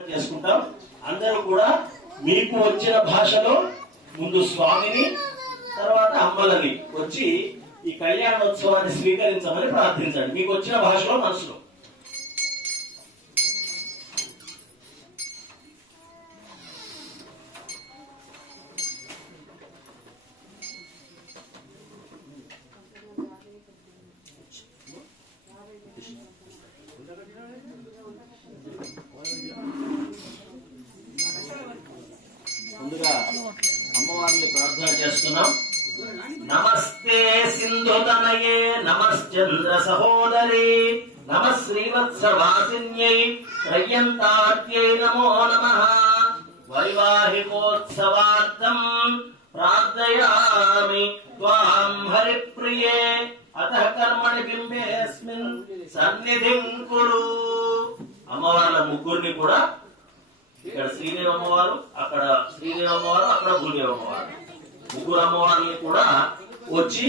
చేసుకుంటాం. అందరూ కూడా మీకు వచ్చిన భాషలో ముందు స్వామిని తర్వాత అమ్మలని వచ్చి ఈ కళ్యాణోత్సవాన్ని స్వీకరించమని ప్రార్థించండి. మీకు వచ్చిన భాషలో మనసులో. ముందుగా అమ్మవారిని ప్రార్థన చేస్తున్నాం. నమస్తే సింధుతనయే నమశ్చంద్ర సహోదరి నమ శ్రీవత్సవాసిన్యై త్రయంతాట్యై నమో నమః. వైవాహికోత్సవార్థం ప్రార్థయామి త్వాం హరిప్రియే అతః కర్మణి బింబేస్మిన్ సన్నిధిం కురు. అమ్మవార్ల ముగ్గురిని కూడా, ఇక్కడ శ్రీదేవి అమ్మవారు, అక్కడ శ్రీదేవి అమ్మవారు, అక్కడ భూదేవి అమ్మవారు, ముగ్గురు అమ్మవారిని కూడా వచ్చి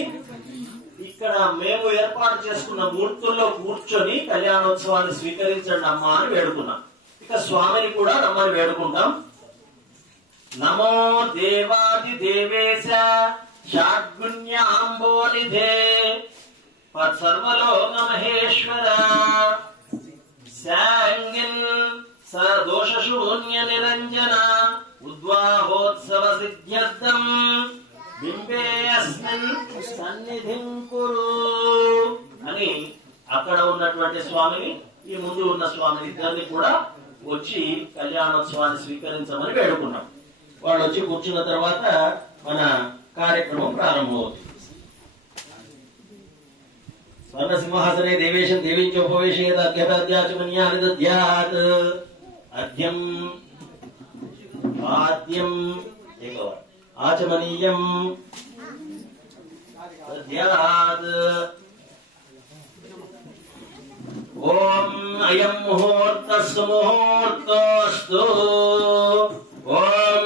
ఇక్కడ మేము ఏర్పాటు చేసుకున్న మూర్తుల్లో కూర్చొని కళ్యాణోత్సవాన్ని స్వీకరించండి అమ్మా అని వేడుకున్నాం. ఇక స్వామిని కూడా రమ్మని వేడుకుంటాం. నమో దేవాది దేవేశ షాడ్గుణ్యాంబోనిధే సర్వలోక మహేశ్వర శాంగిన్ దోషశూన్య నిరంజన ఉద్వాహోత్సవ సిద్ధ్యర్థం బింబే అస్మిన్ సన్నిధిం కురు అని అక్కడ ఉన్నటువంటి స్వామిని, ఈ ముందు ఉన్న స్వామిని ఇద్దరిని కూడా వచ్చి కళ్యాణోత్సవాన్ని స్వీకరించమని వేడుకున్నాం. వాళ్ళు వచ్చి కూర్చున్న తర్వాత మన కార్యక్రమం ప్రారంభమవుతుంది. స్వర్ణసింహాసనే దేవేశం దేవీంచోపవేశేత అధ్యతాధ్యాచమన్యాని దద్యాత్ అధ్యం ఆద్యం ఏకవ ఆచమనీయం దద్యాత్. ఓం అయం ముహూర్తస్సు ముహూర్తోస్తు. ఓం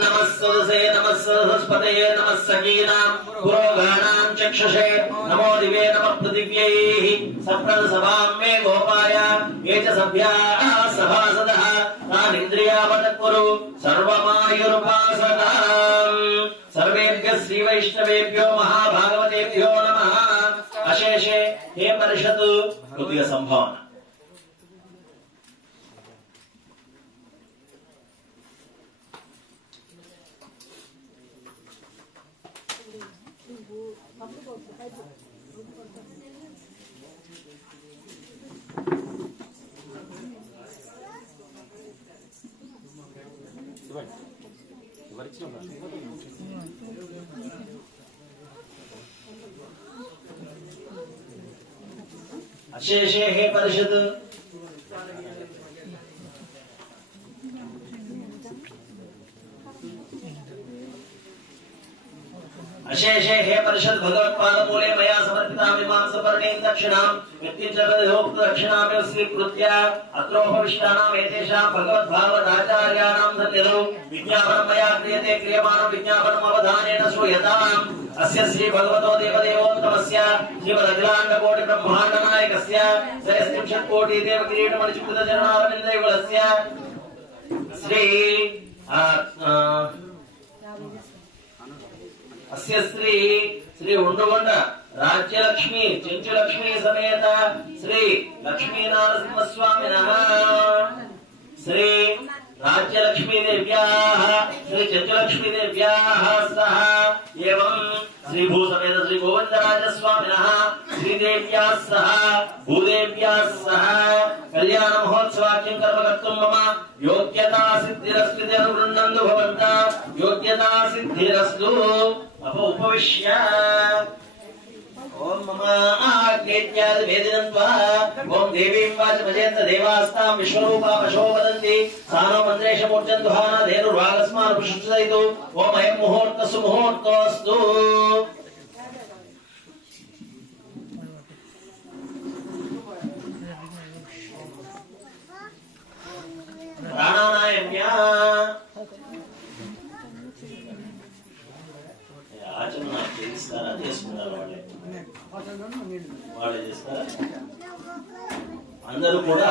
నమః సదసే నమః సరస్వతయే నమః సకీనాం పురోగానాం చక్షుషే నమో దివే నమః పృథివ్యైః సప్రద సభాం మే గోపాయ ఏ చ సభ్యాః సభాసదః తాన్ ఇంద్రియావతకురు సర్వమాయురుపాసతాం. సర్వేభ్యః శ్రీ వైష్ణవేభ్యో మహాభాగవతేభ్యో నమః. అశేషే హే పరిషత్ కొద్దిగా సంభావన. అశేషే హే పరిషత్. అశేషే హే పరిషత్ భగవత్పాదమూలే మయా సమర్పితామిమాం సపర్ణీం దక్షిణాం వ్యక్తించోక్త దక్షిణామివ స్వీకృత్య అత్రోపవిష్టానాం ఏతేషాం భగవద్భాగవతాచార్యాణాం ధన్యదో విజ్ఞాపనం మయా క్రియతే క్రియమాణం విజ్ఞాపనం అవధానేన శ్రూయతాం. అస్య శ్రీ భగవతో దేవదేవోత్తమస్య శ్రీమదఖిలాండ కోటి బ్రహ్మాండ నాయకస్య శ్రేష్ఠ కోటి దేవ కిరీటమణి చుక్త చరణారవిందయుగళస్య శ్రీ అస్య శ్రీ శ్రీ ఉండుగొండ రాజ్యలక్ష్మి చెంచులక్ష్మి సమేత శ్రీ లక్ష్మీనారసింహస్వామినః శ్రీ రాజ్యలక్ష్మీదేవ్యాః శ్రీ చెంచులక్ష్మీదేవ్యాః సహ ఏవం శ్రీ భూసమేత శ్రీ గోవిందరాజస్వామినః శ్రీదేవ్యాः సహ భూదేవ్యాः సహ కళ్యాణ మహోత్సవాఖ్యం కర్మ కర్తుం మమ యోగ్యతా సిద్ధిరస్తు అనుగృహ్ణन्तు భవంతా యోగ్యతా సిద్ధిరస్తు. ఉపవిశ్య ఓం మమ ఆజ్ఞేత్యాది వేదినంత్వా ఓం దేవీం వాచమజేత దేవాస్తాం విశ్వరూపా వశో వదంతి సానో మంత్రేషమూర్జన్ధ్వాన ధేనుర్వాగస్మాన్ పుష్పసైతు. ఓం అయం ముహూర్తస్సు ముహూర్తోస్తు. ప్రాణాయామ్య ఆచరణ చేస్తారా చేసుకుంటారు వాళ్ళే చేస్తారా? అందరూ కూడా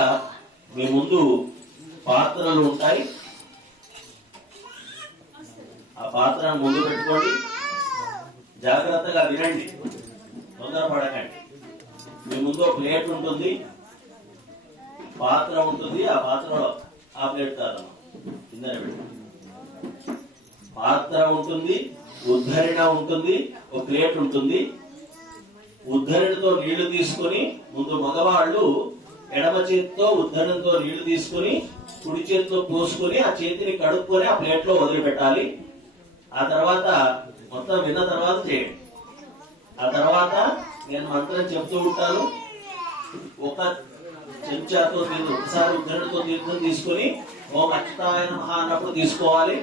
మీ ముందు పాత్రలు ఉంటాయి. ఆ పాత్రను ముందు పెట్టుకోండి. జాగ్రత్తగా వినండి, తొందరపడకండి. మీ ముందు ప్లేట్ ఉంటుంది, పాత్ర ఉంటుంది. ఆ పాత్రలో ఆ ప్లేట్ కాదు కింద పెట్టి పాత్ర ఉంటుంది, ఉద్ధరణ ఉంటుంది, ఒక ప్లేట్ ఉంటుంది. ఉద్ధరణతో నీళ్లు తీసుకొని ముందు మగవాళ్ళు ఎడమ చేతితో ఉద్ధరణతో నీళ్లు తీసుకొని కుడి చేతితో పోసుకొని ఆ చేతిని కడుక్కొని ఆ ప్లేట్ లో వదిలిపెట్టాలి. ఆ తర్వాత మొత్తం విన్న తర్వాత చేయండి. ఆ తర్వాత నేను మంత్రం చెప్తూ ఉంటాను. ఒక చెంచాతో తీర్థం, ఒకసారి ఉద్ధరణతో తీర్థం తీసుకొని ఓం అచ్యుతాయ నమః అన్నప్పుడు తీసుకోవాలి.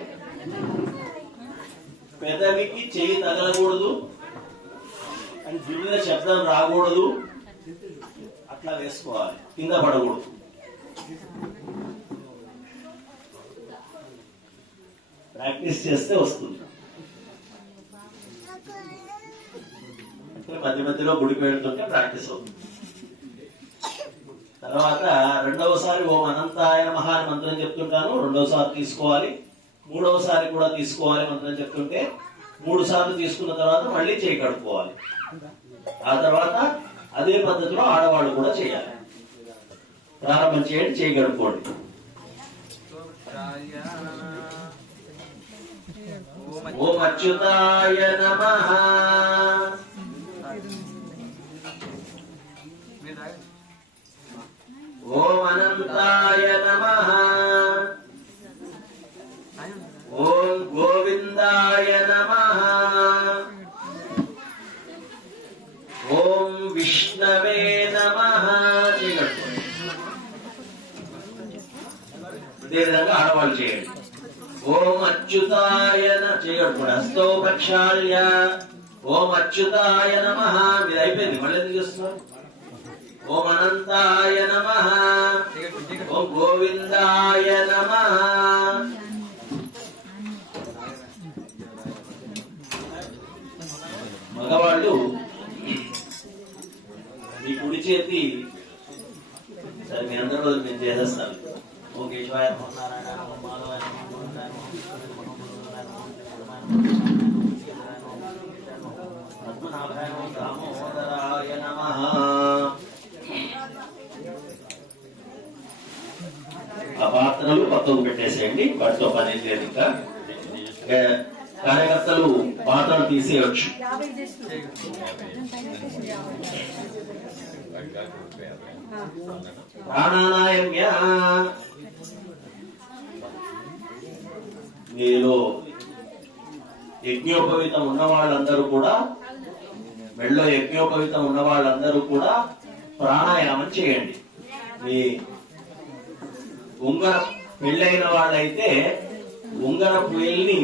పెదవికి చెయ్యి తగలకూడదు, అని దివ్య శబ్దం రాకూడదు. అట్లా వేసుకోవాలి, కింద పడకూడదు. ప్రాక్టీస్ చేస్తే వస్తుంది. మధ్య మధ్యలో గుడికి వెళ్తుంటే ప్రాక్టీస్ అవుతుంది. తర్వాత రెండవసారి ఓం అనంతాయ నమః అని మంత్రం చెప్తుంటాను. రెండవసారి తీసుకోవాలి, మూడవసారి కూడా తీసుకోవాలి మంత్రం చెప్తుంటే. 3 సార్లు తీసుకున్న తర్వాత మళ్ళీ చేయి కడుక్కోవాలి. ఆ తర్వాత అదే పద్ధతిలో ఆడవాళ్ళు కూడా చేయాలి. ప్రారంభం చేయండి, చేయి కడుక్కోండి. ఓం అచ్యుతాయ నమః, ఓం అనంతాయ నమః, ఓం గోవిందాయ నమః, ఓం విష్ణవే నమః. ఇదే విధంగా ఆడవాళ్ళు చేయండి. ఓం అచ్యుతాయ చేయకూడదు. హస్తో ప్రక్షాళ్య ఓం అచ్యుతాయ నమః. మీరు అయిపోయింది, మళ్ళీ ఎందుకు చేస్తున్నారు? ఓం అనంతాయ నమః, ఓం గోవిందాయ నమః. మగవాళ్ళు ఈ కుడి చేతి సరే మీ అందరి రోజు నేను చేసేస్తాను. ఓం కేశవాయ నమః, నారాయణ నమః, మాధవాయ నమః, గోవిందాయ నమః, పద్మనాభాయ నమః, దామోదరాయ నమః. ఆ పాత్రలు పక్కకు పెట్టేసేయండి, వాటితో పని లేదు. ఇంకా కార్యకర్తలు పాత్రలు తీసేయచ్చు. ప్రాణాయామ్య మీలో యజ్ఞోపవీతం ఉన్న వాళ్ళందరూ కూడా, మెళ్ళో యజ్ఞోపవీతం ఉన్న వాళ్ళందరూ కూడా ప్రాణాయామం చేయండి. మీ ఉంగర పెళ్ళైన వాళ్ళైతే ఉంగరపు వేలిని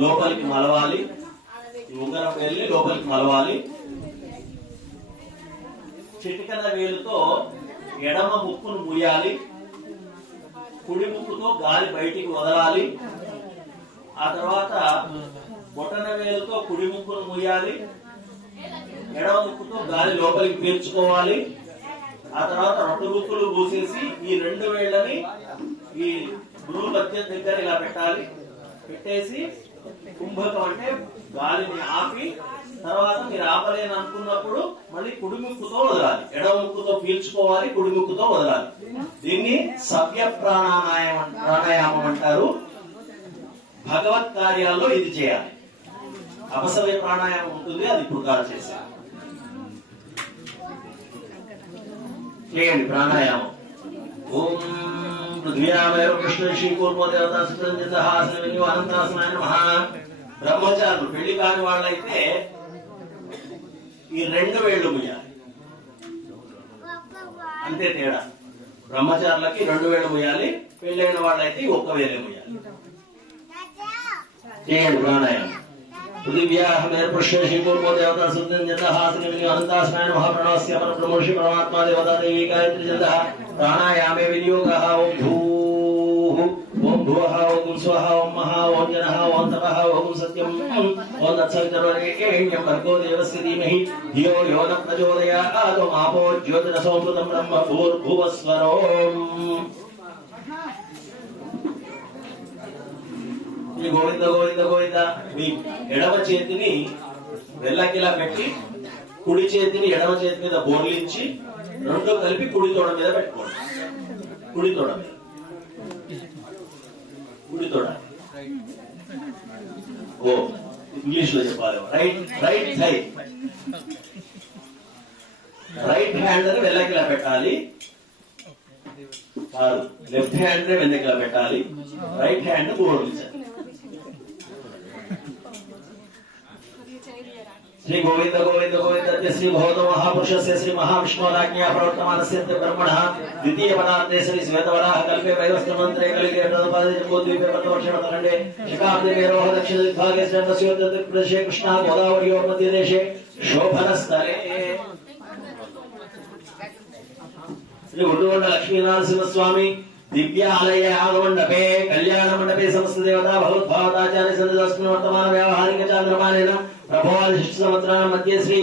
లోపలికి మలవాలి. ఉంగరపు వేలిని లోపలికి మలవాలి. చిటికల వేలుతో ఎడమ ముక్కును మూయాలి, కుడి ముక్కుతో గాలి బయటికి వదలాలి. ఆ తర్వాత బొటన వేలుతో కుడి ముక్కును మూయాలి, ఎడమ ముక్కుతో గాలి లోపలికి పీల్చుకోవాలి. ఆ తర్వాత 2 ముక్కులు మూసేసి ఈ 2 వేళ్ళని ఈ గురువు మధ్య దగ్గర ఇలా పెట్టాలి. పెట్టేసి కుంభకం అంటే గాలిని ఆపి, తర్వాత మీరు ఆపలేని అనుకున్నప్పుడు మళ్ళీ కుడి ముక్కుతో వదలాలి. ఎడమ ముక్కుతో పీల్చుకోవాలి, కుడి ముక్కుతో వదలాలి. దీన్ని సవ్య ప్రాణాయామం అంటారు. భగవత్ కార్యాల్లో ఇది చేయాలి. అపసవ్య ప్రాణాయామం ఉంటుంది, అది ఇప్పుడు కాదు చేశారు. చేయండి ప్రాణాయామం. ఓం పృథ్వీరామయ కృష్ణ శ్రీ కూర్మో దేవతా అనంతాసనాయ నమః. బ్రహ్మచారులు పెళ్లి కాని వాళ్ళైతే ఈ 2 వేళ్లు ముయ్యాలి, అంతే తేడా. బ్రహ్మచారులకి 2 వేళ్లు ముయ్యాలి, పెళ్ళైన వాళ్ళైతే 1 వేలే ముయ్యాలి. చేయండి ప్రాణాయామం. పృథివ్యాహ పృష్ణ శ్రీ కూర్మో దేవతా అనంతాసనాయ నమః. ప్రణవస్య పరబ్రహ్మ శ్రీ పరమాత్మా దేవతా దేవీ గాయత్రి జంత ప్రాణాయామే వినియోగః. ఓం భూః, ఓం భువః, ఓం స్వః, ఓం మహా, ఓం జనః, ఓం తపః, ఓం సత్యం, ఓం తత్సవితుర్వరేణ్యం భర్గో దేవస్య ధీమహి ధియో యో న ప్రచోదయాత్. ఓం ఆపో జ్యోతిరసోమృతం బ్రహ్మ భూర్భువస్వరోం. శ్రీ గోవింద గోవింద గోవింద. మీ ఎడమ చేతిని వెల్లకిలా పెట్టి కుడి చేతిని ఎడమ చేతి మీద బోర్లించి రెండు కలిపి కుడి తోడ మీద పెట్టుకోండి. కుడి తోడ మీద, కుడి తోడ. ఓ ఇంగ్లీష్ లో చెప్పాలి. రైట్ సైడ్, రైట్ హ్యాండ్ అని వెల్లకిలా పెట్టాలి. కాదు, లెఫ్ట్ హ్యాండ్ వెల్లకిలా పెట్టాలి. రైట్ హ్యాండ్ బోర్లించాలి. श्री गोविंद गोविंद गोविंद श्री भगवत महापुरुषस्य श्री महाविष्णुराज्ञया प्रवर्तमानस्य ब्रह्मणः द्वितीय पदार्थे श्री श्वेतवराह कल्पे वैवस्त्र मंत्रे कलिके प्रदपादे जम्बूद्वीपे प्रथमक्षणतरण्डे शिखाब्दे मेरोः दक्षिणदिग्भागे प्रदेशे कृष्णा गोदावर्योः मध्यदेशे शोभनस्थले श्री उड्डुवण्ड लक्ष्मीनरसिंहस्वामी दिव्यालय आगमण्डपे कल्याण मंडपे समस्त देवता भगवद्भावताचार्य सन्निधस्मिन् वर्तमान व्यावहारिक चान्द्रमानेन प्रभवादिशिष्ट संवत्सराणां मध्ये श्री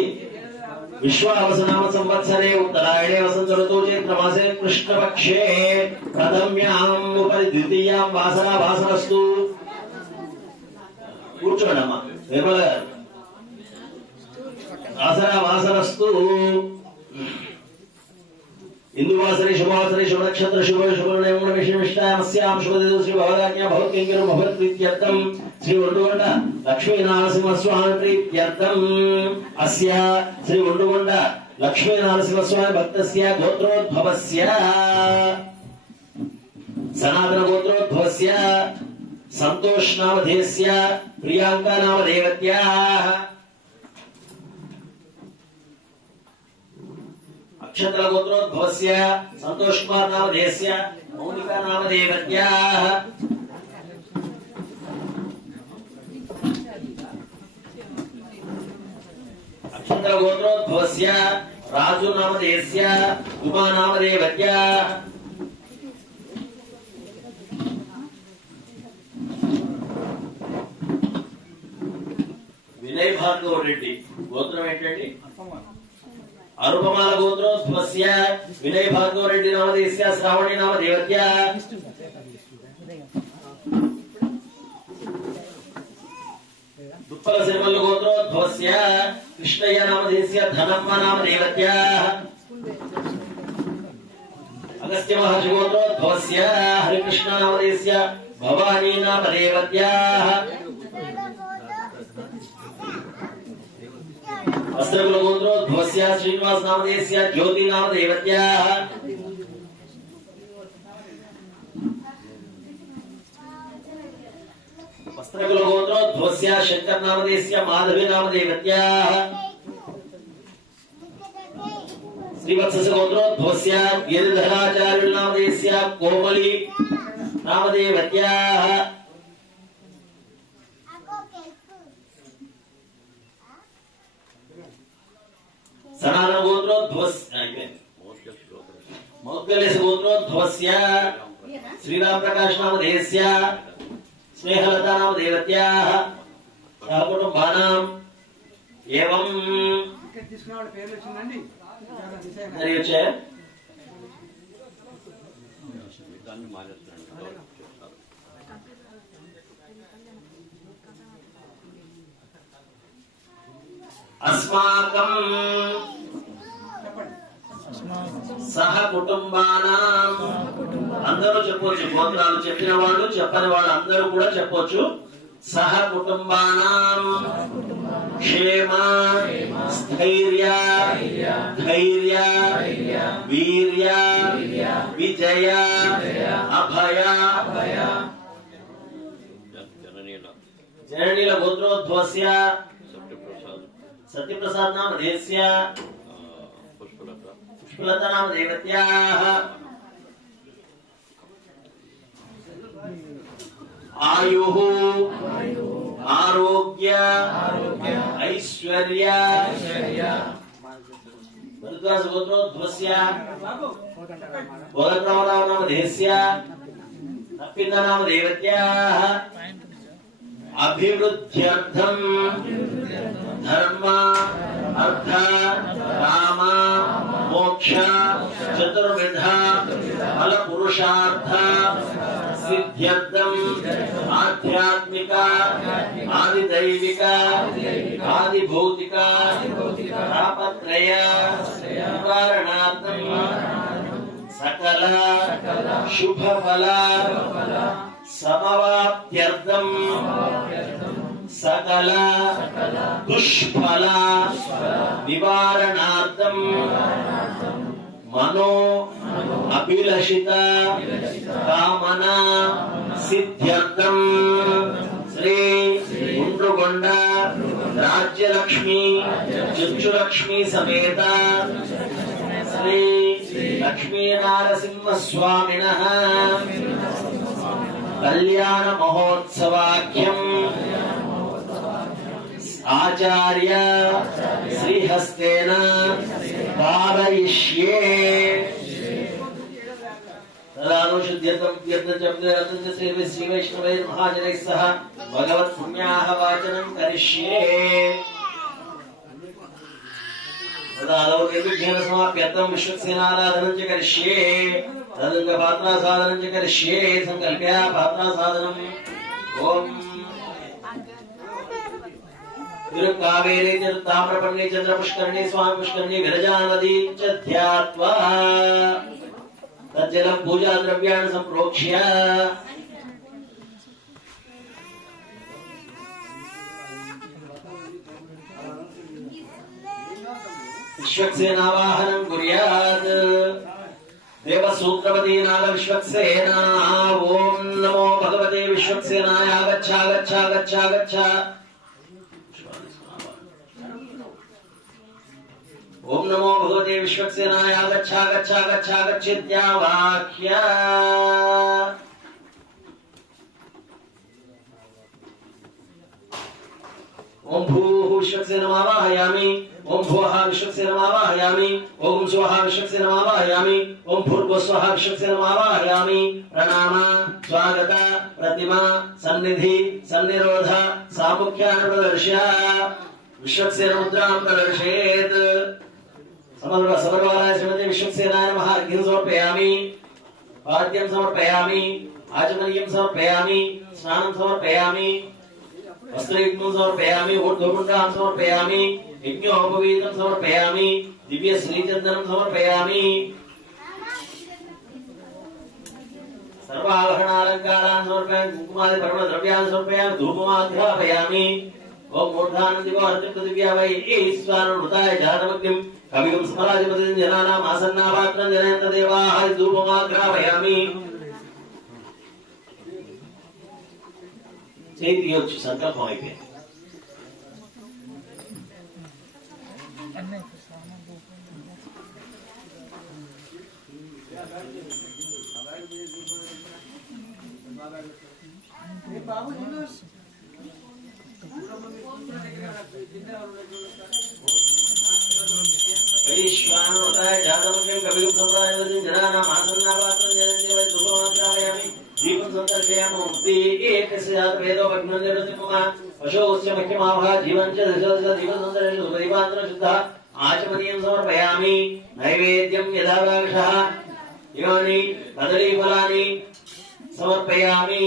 विश्वावसनाम संवत्सरे उत्तरायणे वसंत ऋतौ चैत्रमासे कृष्णपक्षे प्रथम्याम् उपरि द्वितीयां वासरा भासरस्तु. కూర్చోండమ్మా నిర్మల గారు. వాసరా వాసరస్తు. इंदुवासरे शुभवासरे शुभ नक्षत्र शुभ शुभनयन विष्णुष्टामस्याम शुभदिवसे श्री भवदाज्ञा भवत्किंकरं भवत्प्रीत्यर्थं श्री उड्डुवण्ड लक्ष्मीनरसिंहस्वामी प्रीत्यर्थं अस्य श्री उड्डुवण्ड लक्ष्मीनरसिंहस्वामी भक्तस्य गोत्रोद्भवस्य सनातन गोत्रोद्भवस्य संतोष नामधेयस्य प्रियांका नामदेवत्याः अक्षत्र गोत्रोद्भवस्य संतोष कुमार नामधेयस्य मौनिका नामदेवत्याः अक्षत्र गोत्रोद्भवस्य राजू नामधेयस्य उमा नामदेवत्याः विनय भार्गव रेड्डी गोत्रम ఏంటండి अरुपमाल गोत्रोद्भवस्य विनय भार्गव रेड्डी नामधेयस्य श्रावणी नामदेवत्या दुप्पल सिरमल्ल गोत्रोद्भवस्य कृष्णय्य नामधेयस्य धनम्मा नामदेवत्या अगस्त्य महर्षि गोत्रोद्भवस्य हरिकृष्ण नामधेयस्य भवानी नामदेवत्या अस्त्रकुल गोत्रोद्भवस्य श्रीनिवास नामधेयस्य ज्योति नामदेवत्याः अस्त्रकुल गोत्रोद्भवस्य शंकर नामधेयस्य माधवी नामदेवत्याः श्रीवत्सस गोत्रोद्भवस्य गिरिधराचार्य नामधेयस्य कोमली नामदेवत्याः सनातन गोत्रोद्भवस्य मौद्गल्य गोत्रोद्भवस्य श्रीराम प्रकाश नामधेयस्य स्नेहलता नामदेवत्याः सहकुटुम्बानां एवं अस्माकं సహ కుటుంబానాం అందరూ చెప్పొచ్చు. గోత్రాలు చెప్పిన వాళ్ళు చెప్పని వాళ్ళు అందరూ కూడా చెప్పొచ్చు. సహ కుటుంబానాం క్షేమ స్థైర్య ధైర్య వీర్య విజయ అభయ జననీల గోత్రోద్భవస్య सत्यप्रसाद नामधेयस्य पुष्पलता नामदेवत्याः आयुः आरोग्य ऐश्वर्य भरद्वाज गोत्रोद्भवस्य भोगत्रामराव नामधेयस्य तप्पिन्द नामदेवत्याः अभिवृद्ध्यर्थं धर्म अर्थ काम मोक्ष चतुर्विध फल पुरुषार्थ सिद्ध्यर्थम आध्यात्मिक आदिदैविक आदिभौतिक तापत्रय निवारणार्थम सकल शुभ फल समवाप्त्यर्थम सकल दुष्फल निवारणार्थम मनो अभिलषित कामना सिद्ध्यर्थम श्री गुंड्रुगोंड राज्यलक्ष्मी चक्षुलक्ष्मी समेत श्री लक्ष्मी नारसिंह स्वामिनः कल्याण महोत्सवाख्यम आचार्य श्रीहस्तेन कारयिष्ये तदानुशुद्ध्यर्थं तीर्थजपं सेवे श्री वैष्णवैः महाजनैः सह भगवत् पुण्याः वाचनं करिष्ये तदालौकिकेन समाप्यर्थं विश्वक्सेनाराधनं च करिष्ये तदङ्गपात्रा साधनं च करिष्ये संकल्प्य पात्रा साधनम् ओम तिरुकावेरी तीर्थाम्रपर्णी चंद्रपुष्करणी स्वामी पुष्करणी विरजा नदी च ध्यात्वा तज्जलं पूजा द्रव्याणि संप्रोक्ष्य विश्वक्सेनावाहनं कुर्यात् देवसूत्रपति नाग विश्वक्सेना ओम नमो भगवते विश्वक्सेनाय गच्छ गच्छ गच्छ गच्छ ओम नमो भगवते विश्वक्सेनाय गच्छ गच्छ गच्छ गच्छित्यावाक्य ओम भूः विश्वक्सेनमावाहयामि ओम भुवः विश्वक्सेनमावाहयामि ओम स्वः विश्वक्सेनमावाहयामि ओम भूर्भुवस्वः विश्वक्सेनमावाहयामि प्रणाम स्वागत प्रतिमा सन्निधि सन्निरोध सामुख्यान् प्रदर्श्य विश्वक्सेन मुद्रां प्रदर्शयेत् समर्पयामि श्रीमते विश्वक्सेनाय नमः अर्घ्यं समर्पयामि पाद्यं समर्पयामि आचमनीयं समर्पयामि स्नानं समर्पयामि वस्त्रयुग्मं समर्पयामि ऊर्ध्वपुण्ड्रां समर्पयामि यज्ञोपवीतं समर्पयामि दिव्य श्रीचन्दनं समर्पयामि सर्वाभरणालङ्कारान् समर्पयामि कुङ्कुमादि पर्वणद्रव्यान् समर्पयामि धूपमाघ्रापयामि ओम मूर्धानं दिवो अर्जुन दिव्या वै ईश्वरनुताय जातमग्निं कविगं स्मराजपतिं जनानाम् आसन्नापात्रं जनयन्त देवाः धूपमाघ्रापयामि चैत्योच्च संकल्पం అయిపోయింది బాబు ईश्वरनुताय जातमग्निं कविगं स्मराजपतिं जनानाम् आसन्नापात्रं जनयन्त वै धूपमाघ्रापयामि दीपं संदर्शयामि मुक्ति एकस्य वेदो भग्नोजरतिमः पशोस्य मह्यमावः जीवं च दशदश दीपं संदर्शय सुपरिपात्र शुद्धः आचमनीयं समर्पयामि नैवेद्यं यथावकाशः इमानि कदलीफलानि समर्पयामि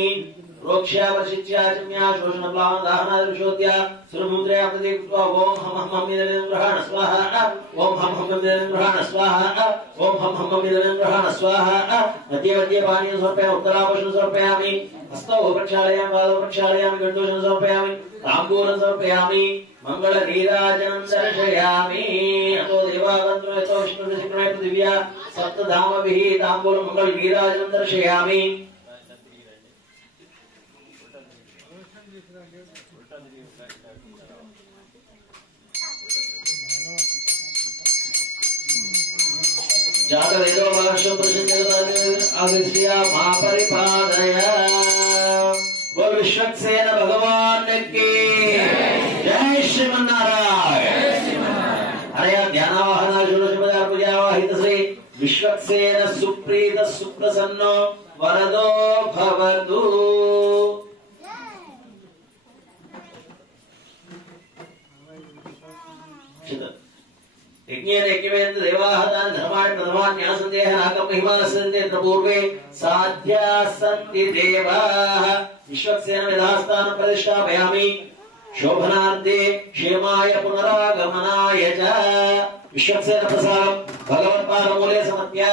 रोक्ष्या वर्षित्याचम्या शोषणप्लावनदाहनादिशोद्य सुरमुद्रया प्रतिकृत्वा ओम हम हम मिदलेन्द्रहाण स्वाहा ओम हम हम मिदलेन्द्रहाण स्वाहा ओम हम हम मिदलेन्द्रहाण स्वाहा मध्ये मध्ये पानीयं समर्पयामि उत्तरापशं समर्पयामि हस्तौ प्रक्षालयामि पादौ प्रक्षालयामि गण्डोषं समर्पयामि ताम्बूलं समर्पयामि मङ्गलनीराजनं दर्शयामि अतो देवागन्त्रो यतो विष्णुर्विष्णुः पृथिव्या सप्तधामभिः ताम्बूलं मङ्गलनीराजनं दर्शयामि जात वेदो महर्षो प्रसिद्धः आदिश्या महापरिपादय बोल विश्वक्सेन भगवान की जय श्रीमन्नारायण अरे ध्यानावाहना शुभदार पूजावाहित श्री विश्वक्सेन सुप्रीत सुप्रसन्नो वरदो भवतु यज्ञेन यज्ञवेद देवाः तान् धर्माणि धर्माज्ञानसन्देहनाकं महिमानसन्देह पूर्वे साध्या सन्ति देवाः विश्वक्सेन विधास्तानं प्रतिष्ठापयामि शोभनार्थे क्षेमाय पुनरागमनाय च विश्वक्सेन प्रसादं भगवत्पादमूले समर्प्य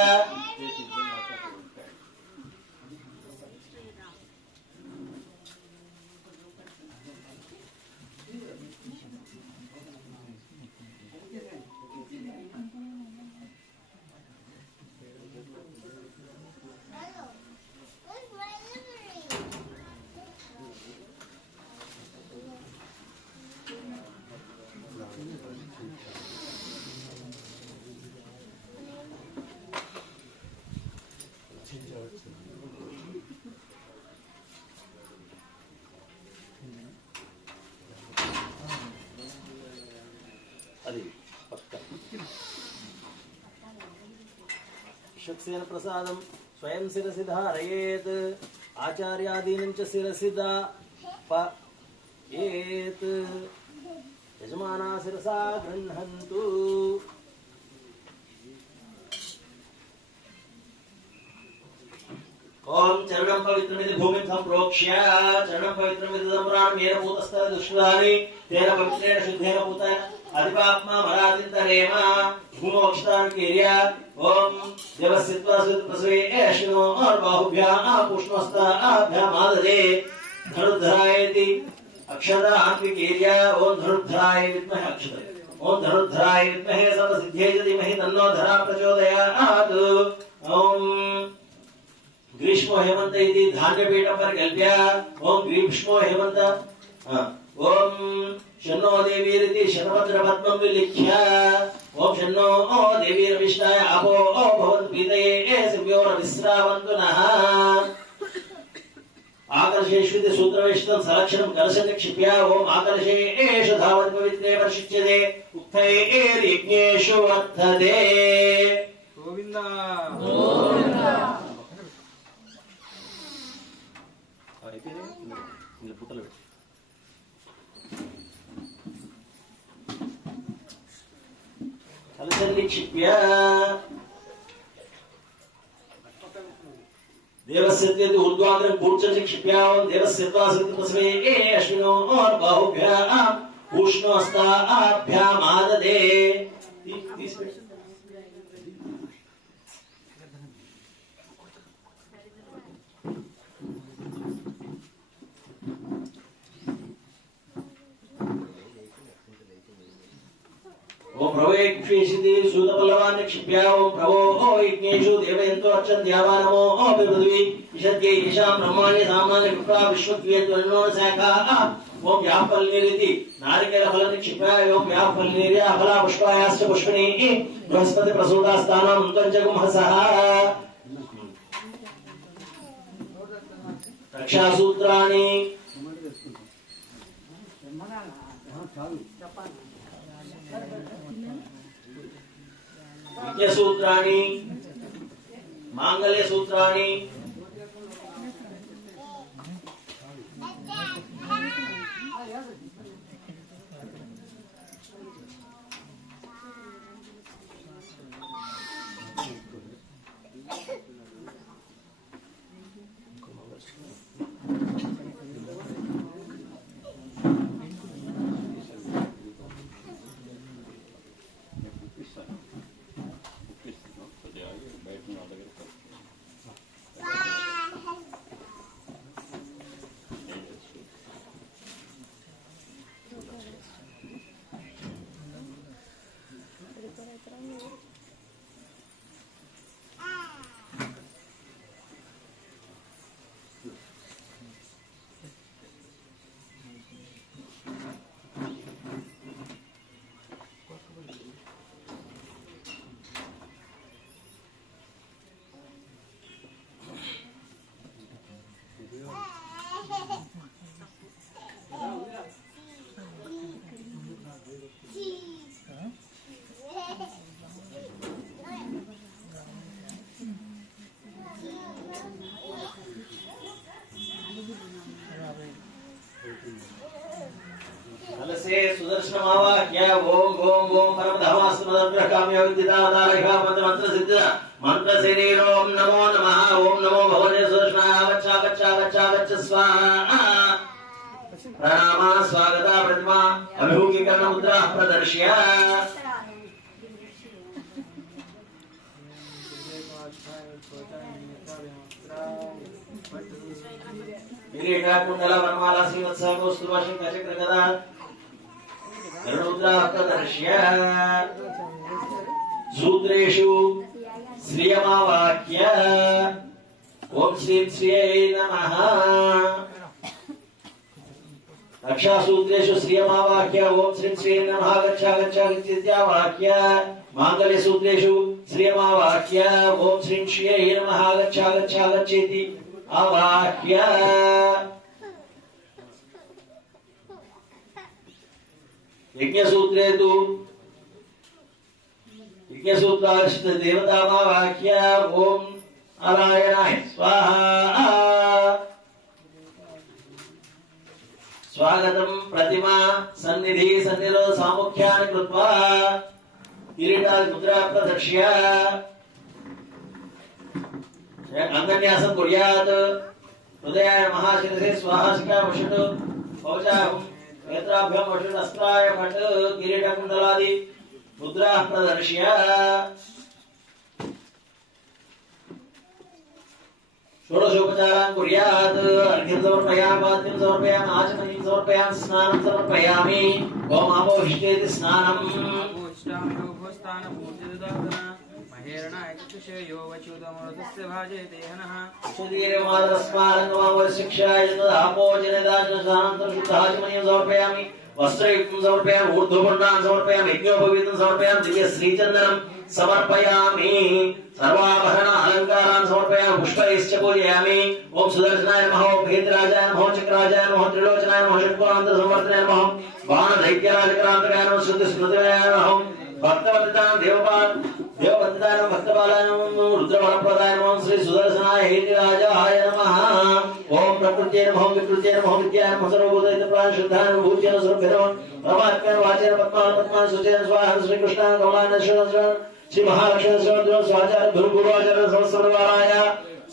विश्वक्सेन प्रसादं स्वयं शिरसि धारयेत् आचार्यादीनं च शिरसि दापयेत् यजमाना शिरसा गृह्णन्तु ओम चरणं पवित्रमिति भूमिं सम्प्रोक्ष्य चरणं पवित्रमिति सम्प्राणमेन भूतस्थः दुष्टानि तेन पवित्रेण शुद्धेन भूतेन अधिपात्मा मरादिन्तरेम भूमोक्षतान्कीर्य ओम देवस्यत्वा सुतपस्वे एषणो बाहुभ्यां पुष्णस्ताभ्यामाददे धनुर्धरायति अक्षतान्कीर्य ओम धनुर्धराय विद्महे अक्षते ओम धनुर्धराय विद्महे सर्वसिद्ध्यै धीमहि तन्नो धरा प्रचोदयात् ओम ग्रीष्मो हेमंत इति धान्यपीठं परिकल्प्य ओम ग्रीष्मो हेमंत ओम शन्नो देवीरिति शतभद्रपद्मं विलिख्य ओम शन्नो देवीर्विष्टाय आपो भवन्तु पीतये शिव्योर्विश्रावन्तु नः आकर्षेष्विति सूत्रवेष्टं सलक्षणं कलशनिक्षिप्य ओम आकर्षेषु धावन् पवित्रे वर्षिच्यते उक्तैर्यज्ञेषु वर्धते गोविन्द गोविन्द कलशनिक्षिप्य देवस्य ऊर्ध्वाग्रं कूर्चनिक्षिप्य देवस्य तस्मै अश्विनो बाहुभ्यां उष्णोस्ताभ्यामाददे ओम प्रवेक्षिति सूतपल्लवान् निक्षिप्य ओम प्रभो यज्ञेषु देवयन्तो अर्चन्त्यावा नमो पृथ्वी विशद्यै ईशां ब्रह्माणि सामान्य विप्रा विश्वद्वेत्वन्नो शाखा ओम व्यापल्लीरिति नारिकेलफलं निक्षिप्य ओम व्यापल्लीर्या फला पुष्पायाश्च पुष्पिणी बृहस्पति प्रसूतास्तानां पंचगुंहसः रक्षासूत्राणि विद्यासूत्राणि मांगल्यसूत्राणि कलशे सुदर्शनमावाह्य ओम ओम ओम परमधामास्मदं काम्य विद्यादारः मंत्र सिद्ध मंत्र शरीर ओम नमो भगवते सुदर्शनाय गच्छ स्वाहा प्रणाम स्वागत प्रतिमा अभिमुखीकरण मुद्रा प्रदर्श्य किरीटा कुंडल वनमाला श्रीवत्स कौस्तुभशं चक्र गदा गरुडमुद्रा प्रदर्श्य सूत्रेषु श्रियमावाक्य ओम श्री श्रियै नमः रक्षासूत्रेषु श्रियमावाक्य ओम श्री श्रियै नमः गच्छ इत्यावाक्य मांगल्यसूत्रेषु श्रियमावाक्य ओम श्री श्रियै नमः गच्छ इति आवाक्य यज्ञसूत्रे तु यज्ञसूत्रार्चित देवतामावाक्य ओम नारायणाय स्वाहा स्वागतं प्रतिमा सन्निधि सन्निरो सामुख्यानि कृत्वा किरीटादि मुद्रा प्रदर्श्य अंगन्यासं कुर्यात् हृदयाय महाशिरसे स्वाहा शिखा वषट् कवचाहं नेत्राभ्यां वषट् अस्त्राय फट् किरीटकुण्डलादि मुद्रा प्रदर्श्य षोडशोपचारान् कुर्यात् अर्घ्यं समर्पयामि पाद्यं समर्पयामि आचमनीं समर्पयामि स्नानं समर्पयामि ओम आपोहिष्टेति स्नानम् महेरणाय चक्षुषयो वचुदमृतस्य भाजेते हनः सुधीरे मादरस्मारङ्गमावशिक्षाय तदापोजनदाशनानन्तरं शुद्धाचमनीं समर्पयामि वस्त्रयुक्तं समर्पयामि ऊर्ध्वपुण्डान् समर्पयामि यज्ञोपवीतं समर्पयामि दिव्यश्रीचन्दनं समर्पयामि सर्वाभरण अलंकारान् समर्पयामि पुष्पैश्च पूजयामि ओम सुदर्शनाय नमः ओम भेदराजाय नमः चक्राजाय नमः त्रिलोचनाय नमः षट्कोणान्त संवर्तनाय नमः बाणदैत्यराजक्रान्तकाय नमः श्रुतिस्मृतिनाय नमः भक्तवन्दिताय देववन्दिताय नमः भक्तपालाय नमः रुद्रवरप्रदाय नमः श्री सुदर्शनाय हेतिराजाय नमः ओम प्रकृत्यै नमः विकृत्यै नमः विद्याय नमः सर्वभूतहितप्राण शुद्धाय नमः भूज्यं सर्वभैरव परमात्मने वाचेन पद्मान् सुचेन स्वाहा श्री कृष्णाय कमलाय श्री महालक्ष्मी स्वाचार्य गुरुआचार्य संस्कृतवाराय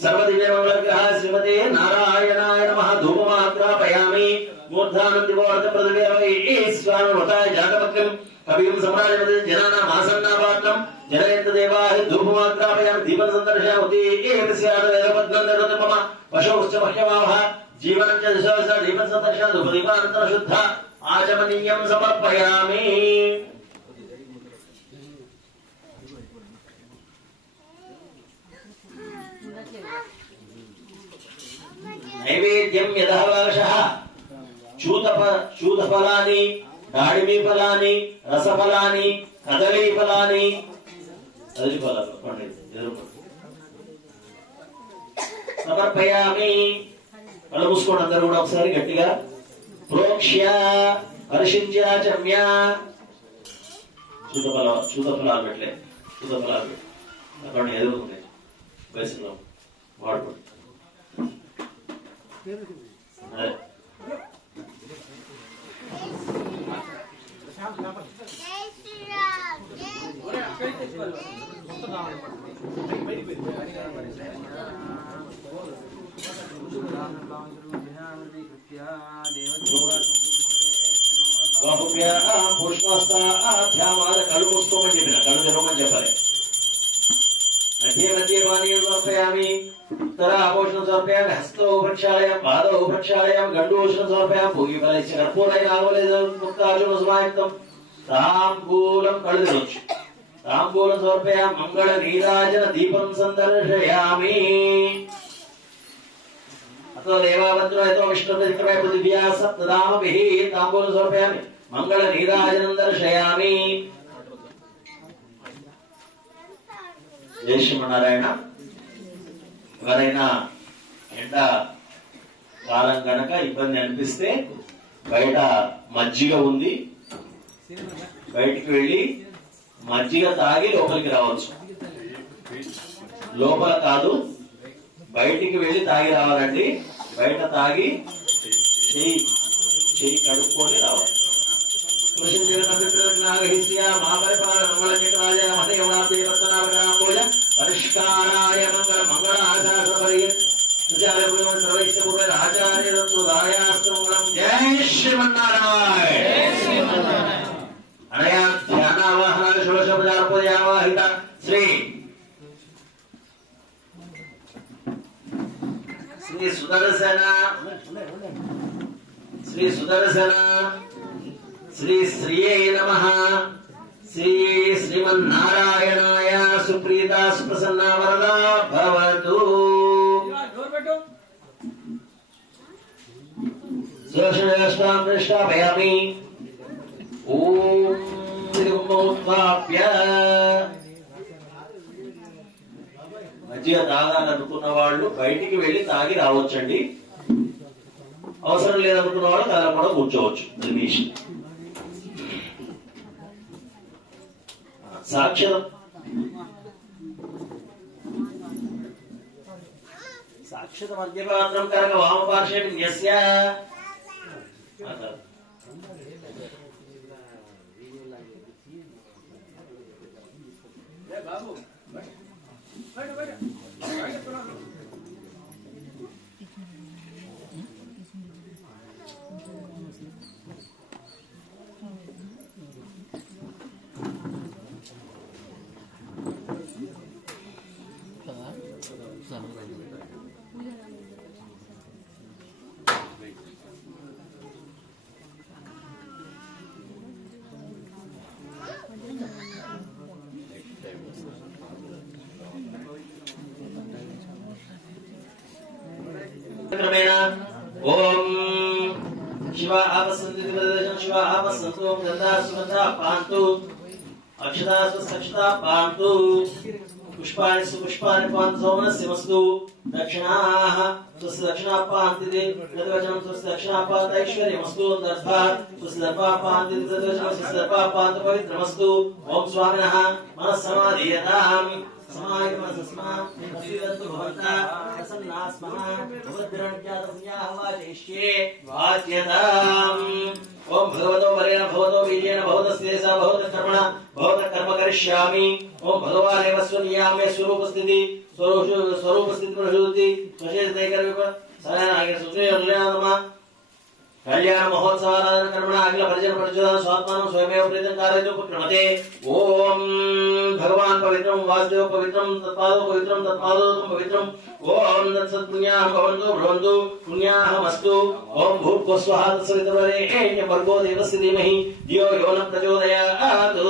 सर्वदिव्य मंगलग्रहाय श्रीमते नारायणाय नमः धूपमाग्रापयामि मूर्धानं दिवोर्ध पृथिव्यै ईश्वरवताय जातवक्त्रं कविं सम्राजपदे जनानां आसन्नापात्रं जनयन्त देवाः धूपमाग्रापयामि दीपं सन्दर्शयामि एतस्यादवेदपद्गन्धरतं मम पशुश्च मह्यमावः जीवनं च दिशोऽस दीपं सन्दर्शयामि धूपदीपानन्तरं शुद्ध आचमनीयं समर्पयामि नैवेद्यं यदहवावशः चूतफलानि दाडिमीफलानि रसफलानि कदलीफलानि समर्पयामि कళ్ళు మూసుకోండి అందరూ కూడా ఒకసారి గట్టిగా ప్రోక్ష్య పరిశుద్ధ్యాచమ్య చూతఫలాలు పెట్టలే చూతఫలాలు అక్కడ ఎదుగుతున్నాయి వయసులో వాడుకోండి కళ్ళు మూసుకోమని చెప్పిన కళ్ళు తెరవమని చెప్పాలి मध्ये मध्ये पानीयं समर्पयामि उत्तरापोषणं समर्पयामि हस्तौ प्रक्षालयामि पादौ प्रक्षालयामि गण्डूषणं समर्पयामि भोगिफलस्य कर्पूरेण मुक्तार्जुनं समायुक्तं ताम्बूलं कळुदिनोच्चु ताम्बूलं समर्पयामि मङ्गलनीराजन दीपं सन्दर्शयामि अतो देवावन्द्रो यतो विष्णुप्रतिक्रमः पृथिव्या सप्तधामभिः ताम्बूलं समर्पयामि मङ्गलनीराजनं दर्शयामि जय श्रीमनारायण ఎవరైనా ఎండ కాలం కనుక ఇబ్బంది అనిపిస్తే బయట మజ్జిగ ఉంది బయటికి వెళ్ళి మజ్జిగ తాగి లోపలికి రావచ్చు లోపల కాదు బయటికి వెళ్ళి తాగి రావాలండి బయట తాగి చెయ్యి కడుక్కొని రావాలి పరిష్కారాయ మంగళ మంగళాశాసపరి సర్వైశ్య పూర్వ ఆచార్య జై శ్రీమన్నారాయణ అనయా ధ్యానావాహన షోడశోపచారోపయావాహిత శ్రీ సుదర్శన శ్రీ శ్రీయై నమః శ్రీ శ్రీమన్నారాయణాయ సుప్రీత సుప్రసన్న వరదా భవతు సురక్షాపయామి ఓం తిరుమోత్థాప్య మజ్జిగ తాగాలనుకున్న వాళ్ళు బయటికి వెళ్ళి తాగి రావచ్చండి. అవసరం లేదనుకున్న వాళ్ళు తాగకుండా కూర్చోవచ్చు. సాక్షరం మధ్యపాత్రం కనుక వామపార్శ్వే విన్యస్య బాబు ఓం శివ ఆపసంతి శివ ఆపసంతు గంధా సుగంధా పాంతు అక్షతాసు సక్షతా పాంతు పుష్పాణి సుపుష్పాణి పాంతు సోమనస్యమస్తు దక్షిణాః స్వస్తి దక్షిణా పాంతిది ప్రతివచనం స్వస్తి దక్షిణా పాంత ఐశ్వర్యమస్తు దర్భా స్వస్తి దర్భా పాంతిది ప్రతివచనం స్వస్తి దర్భా పాంత పవిత్రమస్తు. ఓం స్వామినః మనస్సమాధీయతాం సమాయమసస్మా శ్రీరత్తు భవంతా ప్రసన్నాస్మః భవద్రణ్యాతస్యాః వాచయిష్యే వాచ్యతాం. ఓం భగవతో వరేణ భవతో బీజేన భవతస్యేష భవత కర్మణ భవత కర్మ కరిష్యామి. ఓం భగవానేవ స్వనియామే స్వరూపస్థితి స్వరూపస్థితి ప్రసూతి స్వశేషైకర్విక సనాయ సుజయనుయామ కళ్యాణ మహోత్సవారాధన కర్మణ అఖిల పరిజన పరిచోదన స్వాత్మానం స్వయమేవ ప్రీతం కారయతు పుత్రమతే. ఓం భగవాన్ పవిత్రం వాసుదేవ పవిత్రం తత్పాదో పవిత్రం తత్పాదోతం పవిత్రం. ఓం తత్సత్పుణ్యాః భవంతు భ్రవంతు పుణ్యాఃమస్తు. ఓం భూర్భువస్వః తత్సవితుర్వరేణ్యం భర్గో దేవస్య ధీమహి ధియో యో న ప్రచోదయాత్.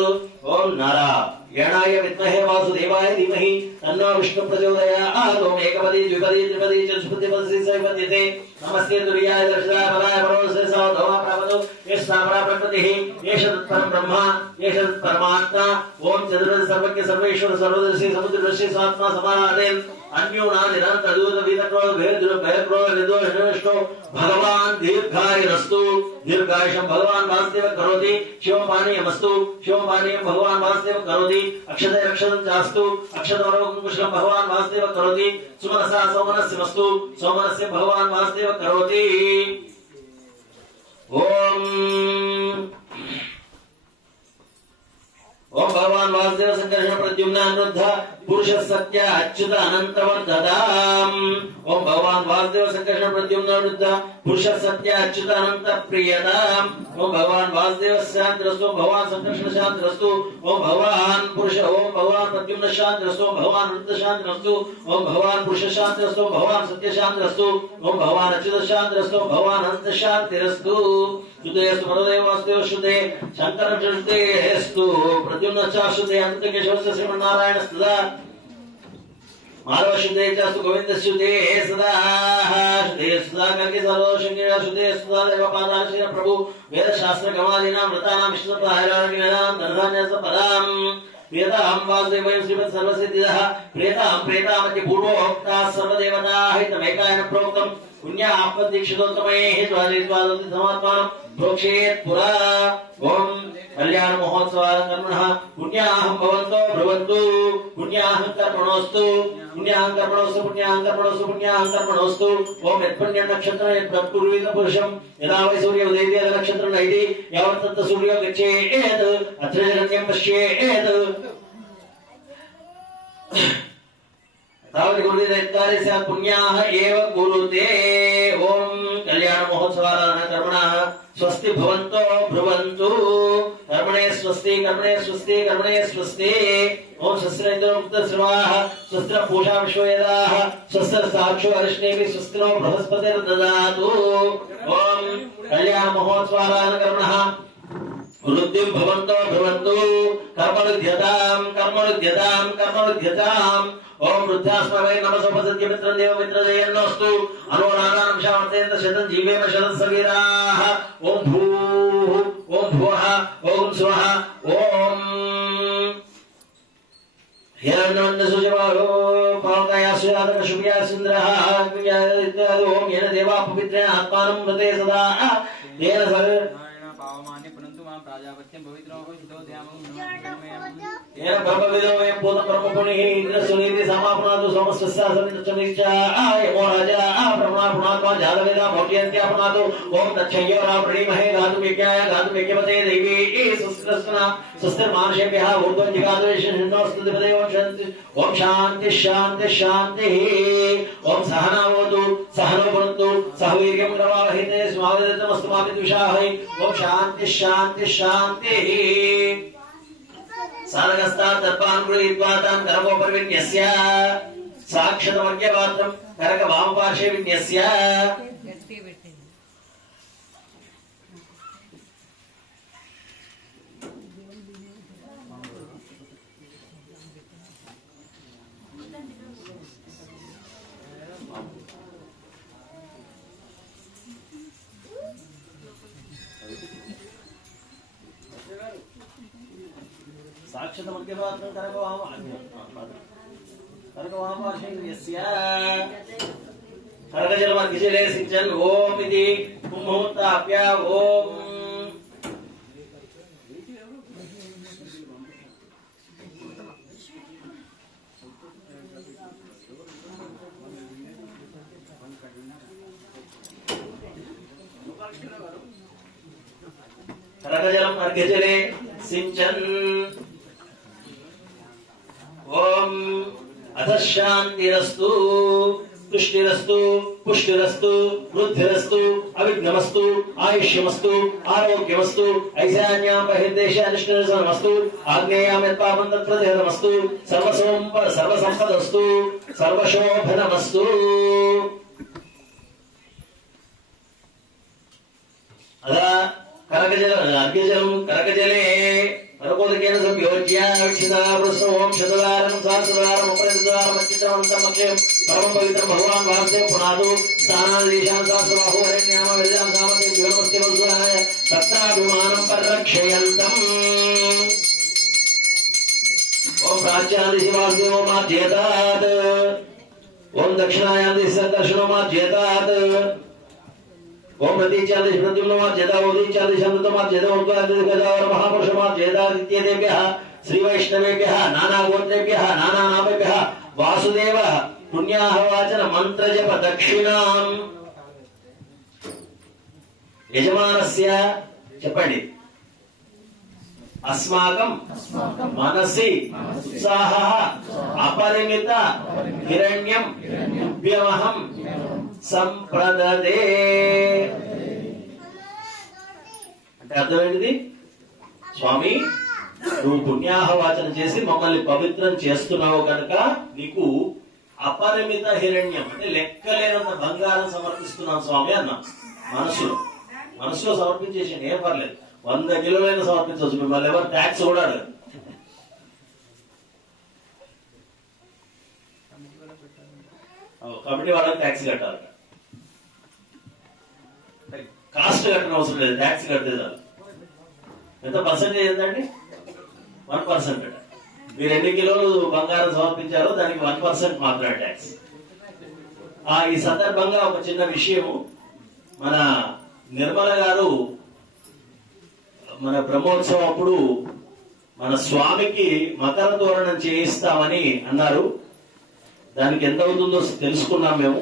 ఓం నారాయణాయ విద్మహే వాసుదేవాయ ధీమహి తన్నో విష్ణు ప్రచోదయాత్. ఓం ఏకపది ద్విపది త్రిపది చతుష్పది పదసి సైపద్యతే. నమస్తే దుర్యాయ దర్శనాయ పరాయ పరమస్య సౌధవా ప్రాపదో యస్సాపరా ప్రకృతిః ఏష తత్పరం బ్రహ్మ ఏష తత్పరమాత్మ. ఓం చతుర్వేద సర్వజ్ఞ సర్వేశ్వర సర్వదర్శి సముద్రదర్శి స్వాత్మా సమానాదేన్ అన్యోనా నిరంతర దూత వీతక్రోధ భేద భయక్రోధ నిర్దోషో భగవాన్ దీర్ఘాయురస్తు. దీర్ఘాయుషం భగవాన్ వాసుదేవ కరోతి. శివం పానీయమస్తు. శివం పానీయం భగవాన్ వాసుదేవ కరోతి. అక్షతే రక్షతం చాస్తు. అక్షతవరవకం కుశలం భగవాన్ వాసుదేవ కరోతి. సుమనసా సోమనస్యమస్తు. సోమనస్య భగవాన్ వాసుదేవ కరోతి. ఓం ఓం భగవాన్ వాసుదేవ సంకర్షణ ప్రద్యుమ్న అనురుద్ధ పురుష సత్య అచ్యుత అనంతవర్ధదాం. ఓం భగవాన్ వాసుదేవ సంకర్షణ ప్రద్యుమ్న అనురుద్ధ పురుష సత్య అచ్యుత అనంత ప్రియదాం. ఓం భగవాన్ వాసుదేవ శాంతిరస్తు. భగవాన్ సంకర్షణ శాంతిరస్తు. ఓం భగవాన్ పురుష ఓం భగవాన్ ప్రద్యుమ్న శాంతిరస్తు. ఓం భగవాన్ వృద్ధ శాంతిరస్తు. ఓం భగవాన్ పురుష శాంతిరస్తు. భగవాన్ సత్య శాంతిరస్తు. ఓం భగవాన్ అచ్యుత శాంతిరస్తు. భగవాన్ అనంత శాంతిరస్తు. శుద్ధేస్తు పరదేవ వాసుదేవ శుద్ధే శంకర శుద్ధేస్తు ప్రద్యుమ్న శాశ్వతే అనంత కేశవస్య శ్రీమన్నారాయణ స్తుదా మాధవ శుద్ధే చాస్తు గోవింద శుద్ధే సదా శుద్ధే సదా కర్కి సర్వశంకర శుద్ధే సదా దేవపాదాన శ్రీ ప్రభు వేద శాస్త్ర కమాలీనాం వ్రతానాం విష్ణుప్రహారాణినాం ధనధాన్యస పదాం ప్రియతాం వాసుదేవయం శ్రీమత్ సర్వసిద్ధిదః ప్రియతాం ప్రేతామతి పూర్వోక్తా సర్వదేవతాః హితమేకాయన ప్రోక్తం पुण्य आपदीक्षितोत्तमैः द्वादशि समात्मानं प्रोक्षयेत् पुरा ओम कल्याण महोत्सवाः कर्मणः पुण्याहं भवन्तो भ्रुवन्तु पुण्याहं कर्मणोस्तु पुण्याहं कर्मणोस्तु पुण्याहं कर्मणोस्तु पुण्याहं कर्मणोस्तु ओम यत्पुण्य नक्षत्र यत्पूर्विक पुरुषं यदा वै सूर्य उदयति तदा नक्षत्र नैति यावत् सूर्यो गच्छेत् अत्रजन्यं पश्येत् तावत् गुरुदेवस्य पुण्याः एव कुरुते ओम कल्याण महोत्सवाः कर्मणः स्वस्ति भवन्तो भ्रुवन्तु कर्मणे स्वस्ति कर्मणे स्वस्ति कर्मणे स्वस्ति ओम स्वस्तिरमुक्तस्रवाः स्वस्तिर पूषा विश्ववेदाः स्वस्तिर साक्षो अरिष्णेभिः स्वस्तिनो बृहस्पतिर्ददातु ओम कल्याण महोत्सवाः कर्मणः वृद्धिं भवन्तो भ्रुवन्तु कर्मणुद्यतां कर्मणुद्यतां कर्मणुद्यताम् ओम वृद्धास्मवे नमसोपसद्य मित्रं देव मित्रजयन्नोस्तु अनोराणां शामतेन शतं जीवेम शतं सवीराः ओम भूः ओम भुवः ओम स्वः ओम हिरण्यवन्दसुजवारो पावकयासुयादक शुभ्या सुन्दरः ओम येन देवा पवित्रेण आत्मानं वदे सदा तेन सर्व पावमाने परंतु मां प्राजापत्यं पवित्रो हितो ध्यामं येन ब्रह्मविदो वयं पूर्ण ब्रह्मपुनिः इंद्रसुनीति समापनातु समस्तस्यासनिच्चनिच्चा यमो राजा ब्रह्मपुनात्मा जातवेदा भौट्यन्त्यापनातु ओम तच्छयो रावणीमहे गातुमेक्याय गातुमेक्यमते देवी सुस्कृष्णा सुस्तिर्मानुषेभ्यः ऊर्ध्वं जिगातुवेशन्नोस्तुतिपदे ओम शान्ति शान्ति शान्तिः ओम सहनावतु सहनो भुनक्तु सह वीर्यं करवावहै स्वामिदत्तमस्तु मा विद्विषावहै ओम शान्ति शान्ति शान्तिः सारगस्तात् दर्पान् गृहीत्वा तान् करकोपरिविन्यस्य साक्षतमर्घ्यपात्रं करकवामपार्श्वे विन्यस्य साक्षतमर्घ्यपात्रं करकवामपार्श्वे विन्यस्य करकजलमर्घ्यजले सिञ्चन् ओम इति कुम्भमुत्थाप्य ओम करकजलम अर्घ्यजले सिंचन ओम अथ शांतिरस्तु तुष्टिरस्तु पुष्टिरस्तु वृद्धिरस्तु अविघ्नमस्तु आयुष्यमस्तु आरोग्यमस्तु ऐशान्यां बहिर्देशे अनिष्टनमस्तु आग्नेयां यत्पापं तत्प्रतिहतमस्तु सर्वसंपदस्तु सर्वशोभनमस्तु अदा अर्घ्यजलं करकजले परकोदकेन संयोज्य विक्षितावृषों शतवारं सहस्रवारं उपरितवारं अच्युतवन्तं मक्षं परमं पवित्रं भगवान् वासुदेवं पुनादु स्थानादिशां सहस्रबाहु अरण्याम विरजां सामते जीवनमस्ति वसुधाय सत्ताभिमानं परिरक्षयन्तम् ओम प्राच्यादिशि वासुदेवो माध्येतात् ओम दक्षिणायादिशि दर्शनो माध्येतात् ओम प्रतीचादिश प्रद्युम्नो जेदा ओदीचादिश अमृतमा जेदा उद्गादिश गदावर महापुरुषमा जेदा इत्येतेभ्यः श्री वैष्णवेभ्यः नाना गोत्रेभ्यः नाना नामेभ्यः वासुदेव पुण्याहवाचन मंत्र जप दक्षिणां यजमानस्य చెప్పండి अस्माकं मनसि उत्साहः अपरिमित हिरण्यं व्यवहं संप्रददे అంటే అర్థం ఏంటిది స్వామి నువ్వు పుణ్యాహవాచన చేసి మమ్మల్ని పవిత్రం చేస్తున్నావు కనుక నీకు అపరిమిత హిరణ్యం అంటే లెక్కలేనంత బంగారం సమర్పిస్తున్నాం స్వామి అన్నా మనసులో సమర్పించేసి ఏం పర్లేదు 100 కిలోలైనా సమర్పించవచ్చు మిమ్మల్ని ఎవరు ట్యాక్స్ కూడా అడగరు కమిటీ వాళ్ళకి ట్యాక్స్ కట్టాలి కాస్ట్ కట్టడం అవసరం లేదు ట్యాక్స్ కడితే చాలు ఎంత పర్సెంటేజ్ ఎంతండి 1% మీరు ఎన్ని కిలోలు బంగారం సమర్పించారో దానికి 1% మాత్రమే ట్యాక్స్ ఈ సందర్భంగా ఒక చిన్న విషయము, మన నిర్మల గారు మన బ్రహ్మోత్సవం అప్పుడు మన స్వామికి మకర తోరణం చేయిస్తామని అన్నారు. దానికి ఎంత అవుతుందో తెలుసుకున్నాం మేము.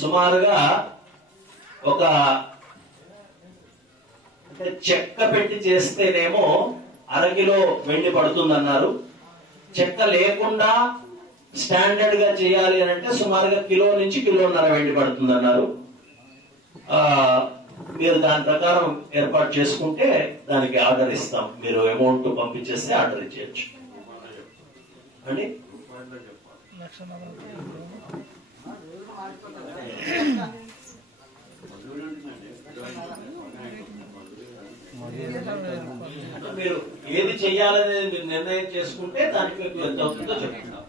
సుమారుగా ఒక అంటే చెక్క పెట్టి చేస్తేనేమో 1/2 కిలో వెండి పడుతుందన్నారు. చెక్క లేకుండా స్టాండర్డ్ గా చేయాలి అని అంటే సుమారుగా కిలో నుంచి 1.5 కిలో వెండి పడుతుందన్నారు. మీరు దాని ప్రకారం ఏర్పాటు చేసుకుంటే దానికి ఆర్డర్ ఇస్తాం. మీరు అమౌంట్ పంపించేస్తే ఆర్డర్ ఇచ్చేయచ్చు అండి. మీరు ఏది చెయ్యాలనేది మీరు నిర్ణయం చేసుకుంటే దానికి మీకు ఎంత అవుతుందో చెప్తాం.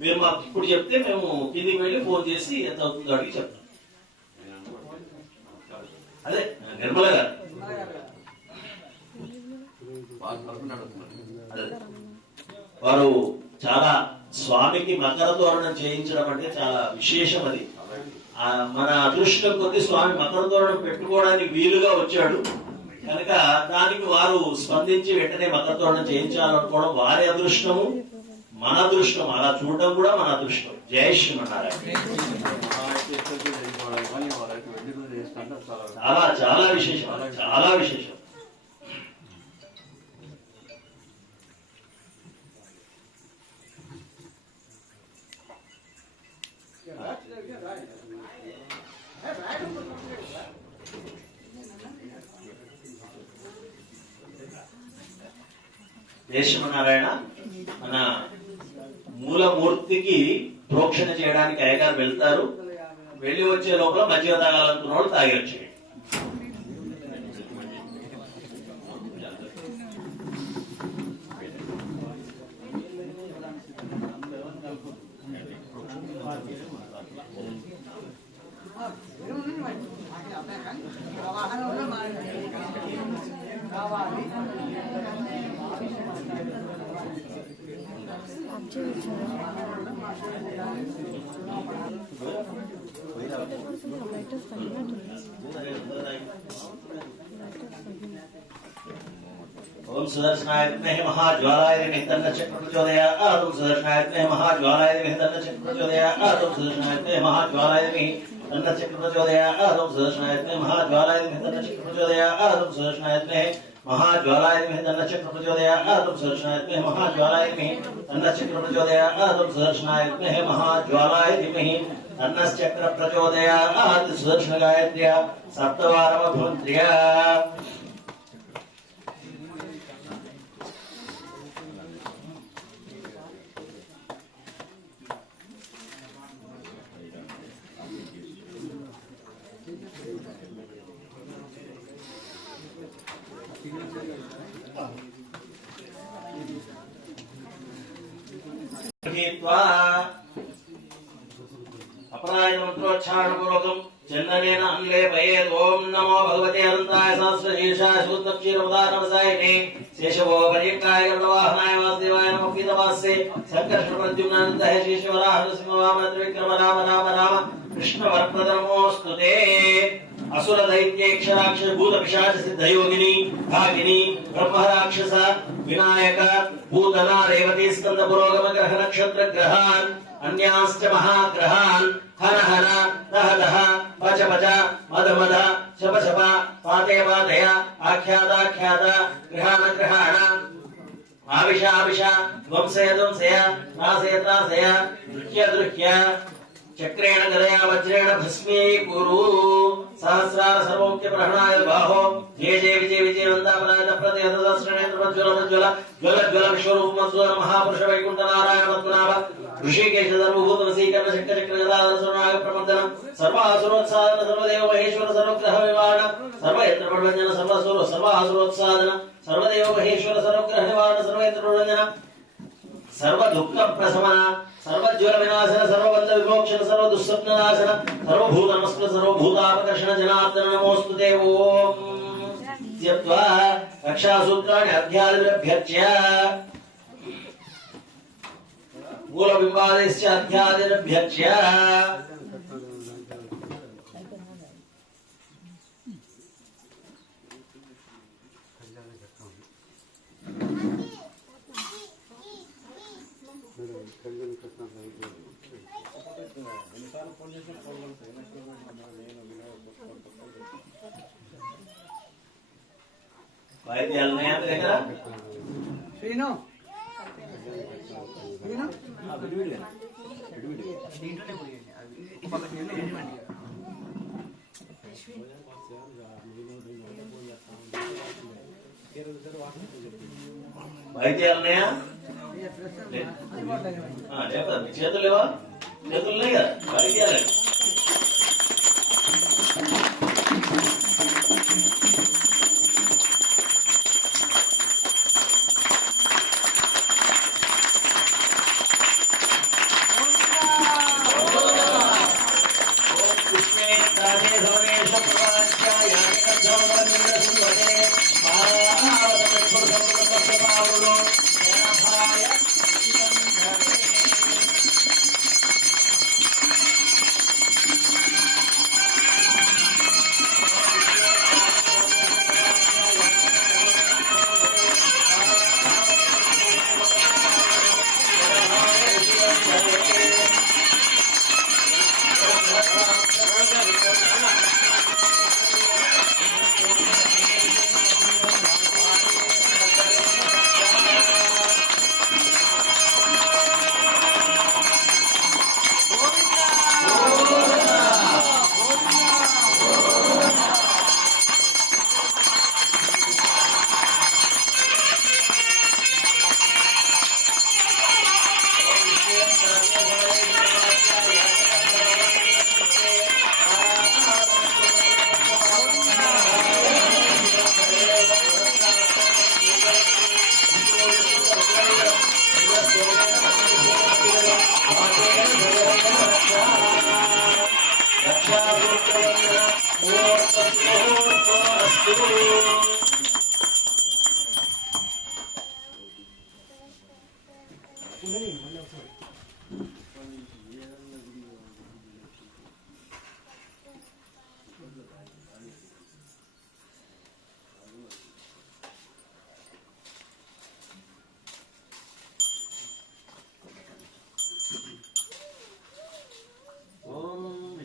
మీరు మాకు ఇప్పుడు చెప్తే మేము కిందికి వెళ్ళి ఫోన్ చేసి ఎంత అవుతుందో అడిగి చెప్తాం. అదే నిర్మల గారు వారు చాలా స్వామికి మకర తోరణం చేయించడం అంటే చాలా విశేషం. అది మన అదృష్టం కొద్ది స్వామి మకర తోరణం పెట్టుకోవడానికి వీలుగా వచ్చాడు కనుక దానికి వారు స్పందించి వెంటనే మకర తోరణం చేయించాలనుకోవడం వారి అదృష్టము, మన అదృష్టం. అలా చూడడం కూడా మన అదృష్టం. జై శ్రీమన్నారాయణ. చాలా చాలా విశేషం, చాలా విశేషం. దేశమనారాయణ మన మూలమూర్తికి ప్రోక్షణ చేయడానికి అయ్యగారు వెళ్తారు. వెళ్ళి వచ్చే లోపల మజ్జిగ తాగాలనుకున్న వాళ్ళు తాగి వచ్చేయండి. ओम सुदर्शनाय विद्महे महाज्वालाय धीमहि तन्नः चक्रः प्रचोदयात्। ओम सुदर्शनाय विद्महे महाज्वालाय धीमहि तन्नः चक्रः प्रचोदयात्। ओम सुदर्शनाय विद्महे महाज्वालाय धीमहि तन्नः चक्रः प्रचोदयात्। ओम सुदर्शनाय विद्महे महाज्वालाय धीमहि तन्नः चक्रः प्रचोदयात्। ओम सुदर्शनाय विद्महे महाज्वालाय धीमहि तन्नः चक्रः प्रचोदयात्। ओम सुदर्शनाय विद्महे महाज्वालाय धीमहि तन्नः चक्रः प्रचोदयात्। ओम सुदर्शनाय विद्महे महाज्वालाय धीमहि तन्नः चक्रः प्रचोदयात्। सुदर्शन गायत्र्या सप्तवारमधुन्त्र्या अपराय मंत्रोच्चारणपूर्वकं चन्दनेन अन्लेपयेत्। ओम नमो भगवते अनन्ताय सहस्रशीर्षाय शूद्रक्षीरवदानवसायिने शेषवोपरिक्ताय गरुडवाहनाय वासुदेवाय नमः। पीतवास्ये सङ्कर्षणप्रद्युम्नानन्दः शेषवराह नृसिंहवामन त्रिविक्रम राम राम राम कृष्णवरप्रदनमोऽस्तुते। असुर दैत्येक्षराक्ष भूत पिशाच सिद्धयोगिनी भागिनी ब्रह्मराक्षस विनायक भूतना रेवती स्कंद पुरोगम ग्रह नक्षत्र ग्रहान् अन्यांश्च महाग्रहान् हर हर दह दह पच पच मद मद शप शप पाते पातय आख्यादाख्याद ग्रहाण ग्रहाण आविष आविष ध्वंसय ध्वंसय नासय त्रासय दृह्य दृह्य चक्रेण गदया वज्रेण भस्मीकुरु। सहस्रार सर्वमुख्य प्रहणाय बाहो जय जय विजय विजयवन्ता परायत प्रत्यय सहस्रेण प्रज्वल प्रज्वल ज्वल ज्वल विश्वरूप मधुर महापुरुष वैकुंठ नारायण पद्मनाभ ऋषिकेश सर्वभूत वसीकरण शक्ति चक्र गदाधर सर्वनाग प्रमंडलम सर्वासुरोत्सादन सर्वदेव महेश्वर सर्वग्रह निवारण सर्वयत्र प्रभंजन सर्वसुर सर्वासुरोत्सादन सर्वदेव महेश्वर सर्वग्रह निवारण सर्वयत्र प्रभंजन सर्व दुःख प्रशमन सर्वज्वल विनाशन सर्वबंध विमोक्षण सर्व दुःस्वप्न नाशन सर्वभूत नमस्कृत सर्वभूतापकर्षण जनार्दन नमोस्तुते। ओम त्यक्त्वा रक्षासूत्राणि अध्यादिभ्यर्च्य मूलबिम्बादेश्च अध्यादिरभ्यक्ष्य వైద్యాలయ దగ్గర శ్రీను వైద్యాలయ చేతులు లేవా చేతులు ఉన్నాయి కదా వైద్యాలయం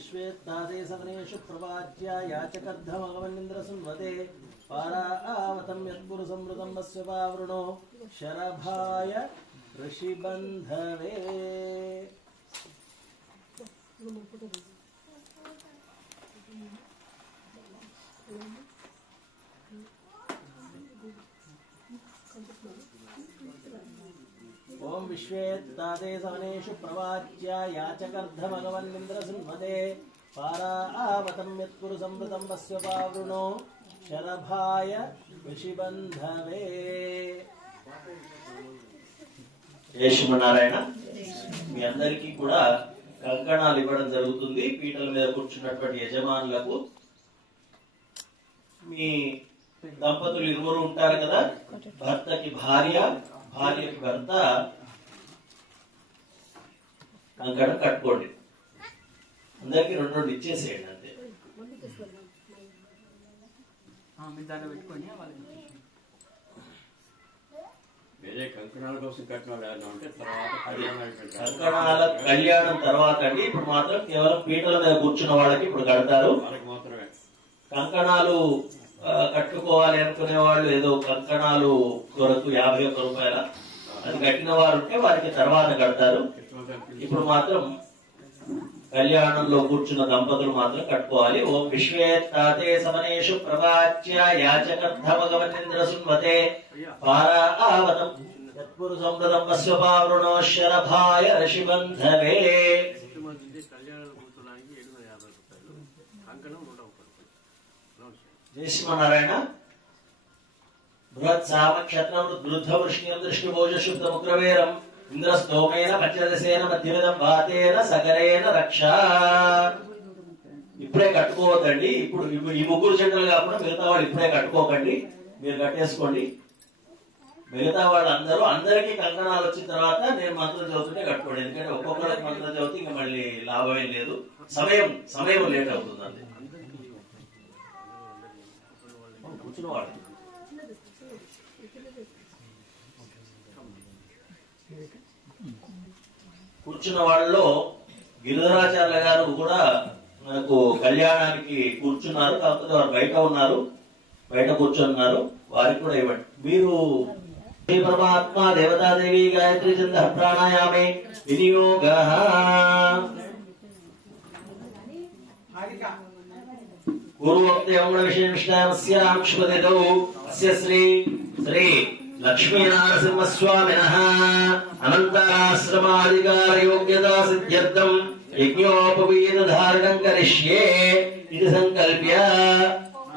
श्वेतादेशवनेषु प्रवाच्य याचकद्धमगमनिन्द्रसुन्वते पारावतं यत्पुरुसमृतं वस्य पावृणो शरभाय ऋषिबन्धवे ओम विश्वेत्तादेशवनेषु प्रवाच्य याचकर्धमगवन्निन्द्रसुन्वते पारावतं यत्पुरुसमृतं वस्य पावृणो शरभाय ऋषिबन्धवे జై శ్రీమన్నారాయణ. మీ అందరికీ కూడా కంకణాలు ఇవ్వడం జరుగుతుంది. పీటల మీద కూర్చున్నటువంటి యజమానులకు మీ దంపతులు ఇరువురు ఉంటారు కదా, భర్తకి భార్య, భార్యకి భర్త కంకణం కట్టుకోండి. అందరికి రెండు రెండు ఇచ్చేసేయండి అంతే. కంకణాల కోసం కంకణాల కళ్యాణం తర్వాత అండి. ఇప్పుడు మాత్రం కేవలం పీటల మీద కూర్చున్న వాళ్ళకి ఇప్పుడు కడతారు. కంకణాలు కట్టుకోవాలి అనుకునే వాళ్ళు ఏదో కంకణాలు కొరకు 51 రూపాయల అది కట్టిన వారు ఉంటే వారికి తర్వాత కడతారు. ఇప్పుడు మాత్రం కళ్యాణంలో కూర్చున్న దంపతులు మాత్రం కట్టుకోవాలి. ఓం విశ్వేత్తాతే సమనేషు ప్రవాచ్య యాచకర్ధమగవనింద్రసున్వతే పారావతం యత్పురుసమృతం వస్య పావృణో శరభాయ ఋషిబంధవే. జై శ్రీమన్నారాయణ. బృహత్ సామక్షత్రం వృద్ధ వృష్ణ్యం దృష్టిభోజ శుద్ధ ముగ్రవేరం ఇంద్రస్తోమేన పంచదశేన మధ్యమిదం వాతేన సగరేన రక్ష. ఇప్పుడే కట్టుకోవద్దండి. ఇప్పుడు ఈ ముగ్గురు చెడ్డలు కాకుండా మిగతా వాళ్ళు ఇప్పుడే కట్టుకోకండి, మీరు కట్టేసుకోండి. మిగతా వాళ్ళందరూ అందరికీ కంకణాలు వచ్చిన తర్వాత నేను మంత్రం చదువుతుంటే కట్టుకోండి. ఎందుకంటే ఒక్కొక్కరికి మంత్రం చదివితే ఇంకా మళ్ళీ లాభం ఏం లేదు. సమయం లేట్ అవుతుంది. అంతే కూర్చున్నవాడు కూర్చున్న వాళ్ళలో గిరిధరాచార్య గారు కూడా మనకు కళ్యాణానికి కూర్చున్నారు. కాకపోతే వారు బయట ఉన్నారు, బయట కూర్చున్నారు. వారికి కూడా ఇవ్వండి. మీరు శ్రీ పరమాత్మ దేవతాదేవి గాయత్రి చంద ప్రాణాయామే వినియోగ పూర్వోక్త విషయమిష్టామస్యాక్షుపతితో అస్య శ్రీ శ్రీ లక్ష్మీనారసింహస్వామినః అనంతాశ్రమాధికార యోగ్యతా సిద్ధ్యర్థం యజ్ఞోపవీత ధారణం కరిష్యే ఇది సంకల్ప్య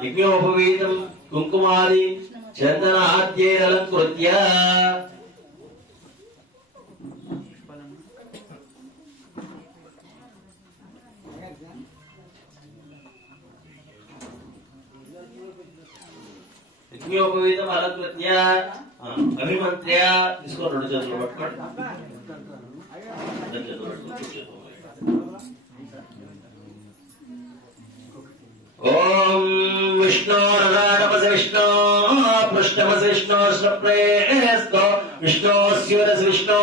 యజ్ఞోపవీతం కుంకుమాది చందనాద్యైరలంకృత్య యజ్ఞోపవీతం అలంకృత్య అభిమంత్ర్య తీసుకో. రెండు చేతులు పట్టుకోండి. ఓం విష్ణోరదానమస విష్ణో పృష్ఠమస విష్ణో శ్రప్రేస్తో విష్ణోస్యురస విష్ణో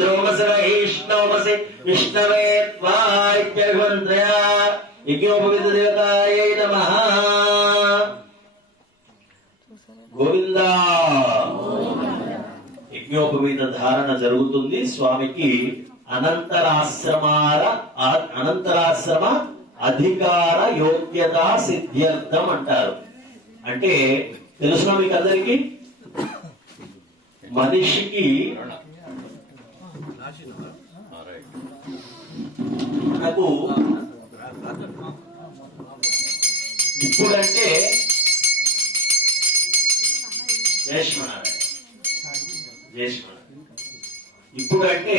ద్రోమస వైష్ణోమసి విష్ణవే త్వా ఇత్యభిమంత్ర్య యజ్ఞోపవీత దేవతాయై నమః. గోవింద. యజ్ఞోపవీత ధారణ జరుగుతుంది. స్వామికి అనంతరాశ్రమ అధికార యోగ్యత సిద్ధ్యర్థం అంటారు. అంటే తెలుసునా మీకు అందరికి? మనిషికి మనకు ఇప్పుడంటే ఇప్పుడంటే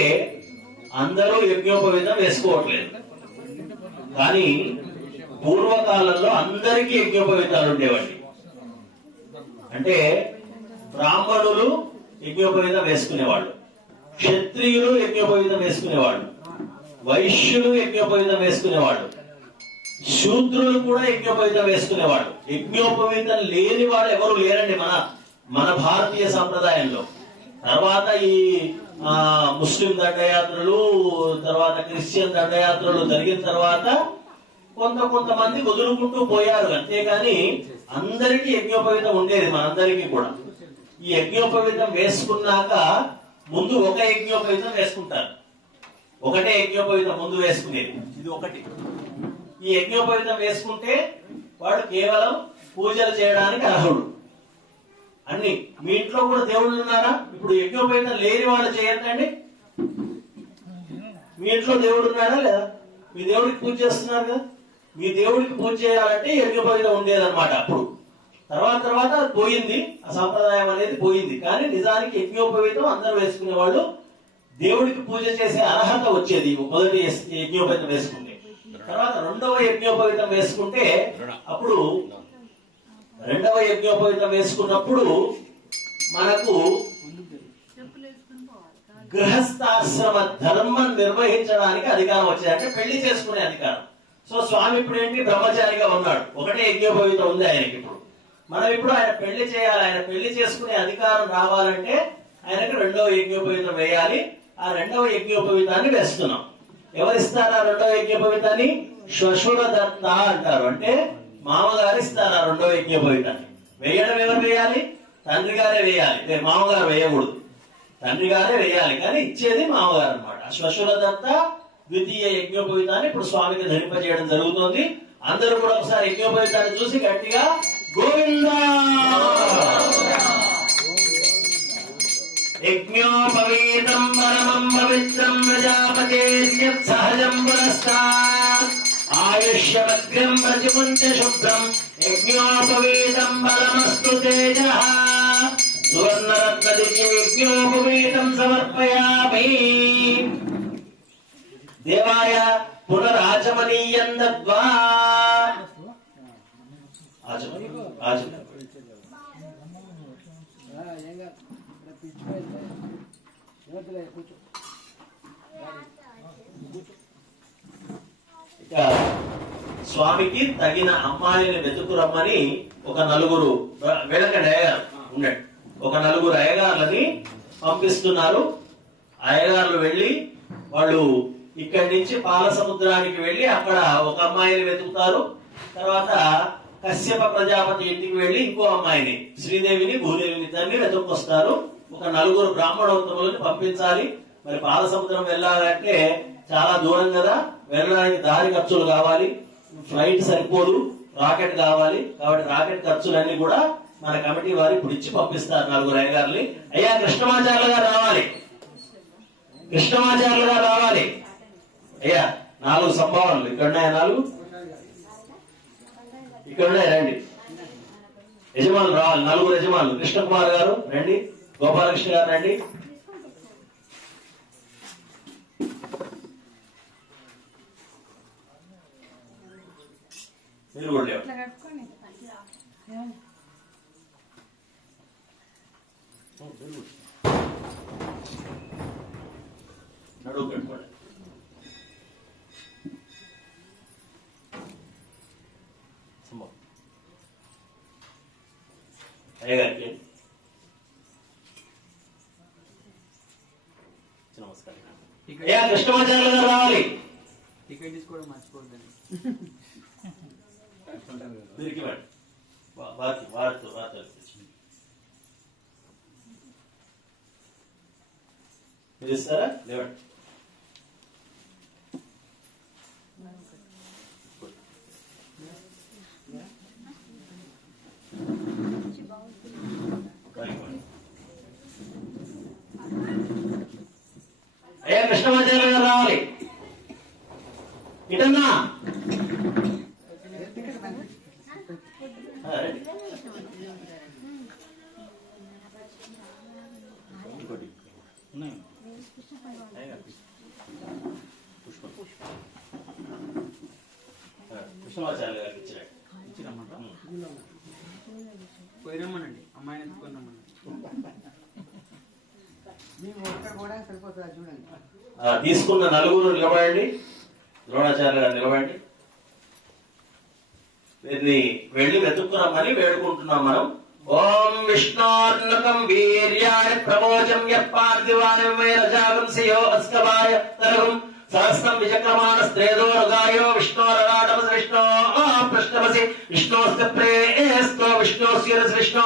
అందరూ యజ్ఞోపవీతం వేసుకోవట్లేదు. కానీ పూర్వకాలంలో అందరికీ యజ్ఞోపవీతాలు ఉండేవాడి. అంటే బ్రాహ్మణులు యజ్ఞోపవీతం వేసుకునేవాళ్ళు, క్షత్రియులు యజ్ఞోపవీతం వేసుకునేవాళ్ళు, వైశ్యులు యజ్ఞోపవీతం వేసుకునేవాళ్ళు, శూద్రులు కూడా యజ్ఞోపవీతం వేసుకునేవాళ్ళు. యజ్ఞోపవీతం లేని వాడు ఎవరు లేరండి మన భారతీయ సంప్రదాయంలో. తర్వాత ఈ ముస్లిం దండయాత్రలు, తర్వాత క్రిస్టియన్ దండయాత్రలు జరిగిన తర్వాత కొంతమంది వదులుకుంటూ పోయారు. అంతేగాని అందరికీ యజ్ఞోపవీతం ఉండేది, మనందరికీ కూడా. ఈ యజ్ఞోపవీతం వేసుకున్నాక ముందు ఒక యజ్ఞోపవీతం వేసుకుంటారు. ఒకటే యజ్ఞోపవీతం ముందు వేసుకునేది, ఇది ఒకటి. ఈ యజ్ఞోపవీతం వేసుకుంటే వాడు కేవలం పూజలు చేయడానికి అర్హుడు. అన్ని మీ ఇంట్లో కూడా దేవుళ్ళు ఉన్నారా? ఇప్పుడు యజ్ఞోపవీతం లేని వాళ్ళు చేయొద్దండి. మీ ఇంట్లో దేవుడు ఉన్నాడా లేదా? మీ దేవుడికి పూజ చేస్తున్నారు కదా. మీ దేవుడికి పూజ చేయాలంటే యజ్ఞోపవీతం ఉండేదన్నమాట. అప్పుడు తర్వాత పోయింది, ఆ సంప్రదాయం అనేది పోయింది. కానీ నిజానికి యజ్ఞోపవీతం అందరూ వేసుకునే వాళ్ళు. దేవుడికి పూజ చేసే అర్హత వచ్చేది మొదటి యజ్ఞోపవీతం వేసుకుంటే. తర్వాత రెండవ యజ్ఞోపవీతం వేసుకుంటే, అప్పుడు రెండవ యజ్ఞోపవీతం వేసుకున్నప్పుడు మనకు గృహస్థాశ్రమ ధర్మం నిర్వహించడానికి అధికారం వచ్చేది, అంటే పెళ్లి చేసుకునే అధికారం. సో స్వామి ఇప్పుడు ఏంటి, బ్రహ్మచారిగా ఉన్నాడు, ఒకటే యజ్ఞోపవీతం ఉంది ఆయనకి. ఇప్పుడు మనం ఇప్పుడు ఆయన పెళ్లి చేయాలి, ఆయన పెళ్లి చేసుకునే అధికారం రావాలంటే ఆయనకు రెండవ యజ్ఞోపవీతం వేయాలి. ఆ రెండవ యజ్ఞోపవీతాన్ని వేస్తున్నాం. ఎవరిస్తారు ఆ రెండవ యజ్ఞోపవీతాన్ని? శ్వశుర దత్త అంటారు. అంటే మామగారు ఇస్తారు ఆ రెండవ యజ్ఞోపవీతాన్ని. వేయడం ఎవరు వేయాలి? తండ్రి గారే వేయాలి. మామగారు వేయకూడదు, తండ్రి గారే వేయాలి. కానీ ఇచ్చేది మామగారు అనమాట. శ్వశుర దత్త ద్వితీయ యజ్ఞోపవీతాన్ని ఇప్పుడు స్వామికి ధరింపజేయడం జరుగుతుంది. అందరూ కూడా ఒకసారి యజ్ఞోపవీతాన్ని చూసి గట్టిగా గోవిందా. యజ్ఞోపవీతం పరమం పవిత్రం ప్రజాపతే సహజం పురస్తాత్ ఆయుష్యమగ్రం ప్రతిముంచ శుభ్రం యజ్ఞోపవీతం పరమస్తు తేజః సువర్ణరత్నదివ్య యజ్ఞోపవీతం సమర్పయామి. దేవాయ పునరాచమనీయం దత్వా. స్వామికి తగిన అమ్మాయిని వెతుకురమ్మని ఒక నలుగురు వెళ్ళకండి అయ్యగారు ఉండండి, ఒక నలుగురు అయ్యగారులని పంపిస్తున్నారు. అయ్యగారులు వెళ్ళి వాళ్ళు ఇక్కడి నుంచి పాల సముద్రానికి వెళ్ళి అక్కడ ఒక అమ్మాయిని వెతుకుతారు. తర్వాత కశ్యప ప్రజాపతి ఇంటికి వెళ్ళి ఇంకో అమ్మాయిని శ్రీదేవిని భూదేవిని ఇద్దరిని వెతుక్కొస్తారు. ఒక నలుగురు బ్రాహ్మణోత్తములను పంపించాలి. మరి పాల సముద్రం వెళ్ళాలంటే చాలా దూరం కదా, వెళ్ళడానికి దారి ఖర్చులు కావాలి, ఫ్లైట్ సరిపోదు, రాకెట్ కావాలి. కాబట్టి రాకెట్ ఖర్చులన్నీ కూడా మన కమిటీ వారు ఇప్పుడు ఇచ్చి పంపిస్తారు నలుగురు అయ్యగారుని. అయ్యా కృష్ణమాచార్యులు గారు రావాలి, కృష్ణమాచార్యులు గారు రావాలి. అయ్యా 4 సంభావనలు ఇక్కడున్నాయా? 4 ఇక్కడున్నాయి, రండి. యజమానులు రావాలి, 4 యజమానులు. కృష్ణకుమార్ గారు రండి, గోపాలకృష్ణ గారు రండి. మీరు కూడా లేవు. నడువు కట్టుకోండి. అయ్యగారికి నమస్కారం. అయ్యా కృష్ణమాచార్యులు గారు రావాలి. టికెట్ తీసుకోవడం మర్చిపోద్దండి. దొరికివాడు మీరు ఇస్తారా? లేవండి. అయ్యా కృష్ణమాచార్యులు గారు రావాలి. ఇటన్నా కృష్ణమాచార్యులు గారికి ఇచ్చినట్టు పోయి రమ్మనండి, అమ్మాయిని ఎత్తుకొని రమ్మనండి. తీసుకున్న నలుగురు నిలబడండి. ద్రోణాచార్యులు గారు నిలబడండి. వీరిని వెళ్ళి వెతుక్కున్నామని వేడుకుంటున్నాం మనం. ఓం విష్ణోర్నకం వీర్యాయ ప్రమోచం యత్పార్థివానం వై రజాగంసయో అస్కవాయ తరగం సహస్రం విచక్రమాణస్త్రేదో రుగాయో విష్ణోరరాటమసి విష్ణో పృష్ఠమసి విష్ణోస్త ప్రేస్తో విష్ణోస్యరసి విష్ణో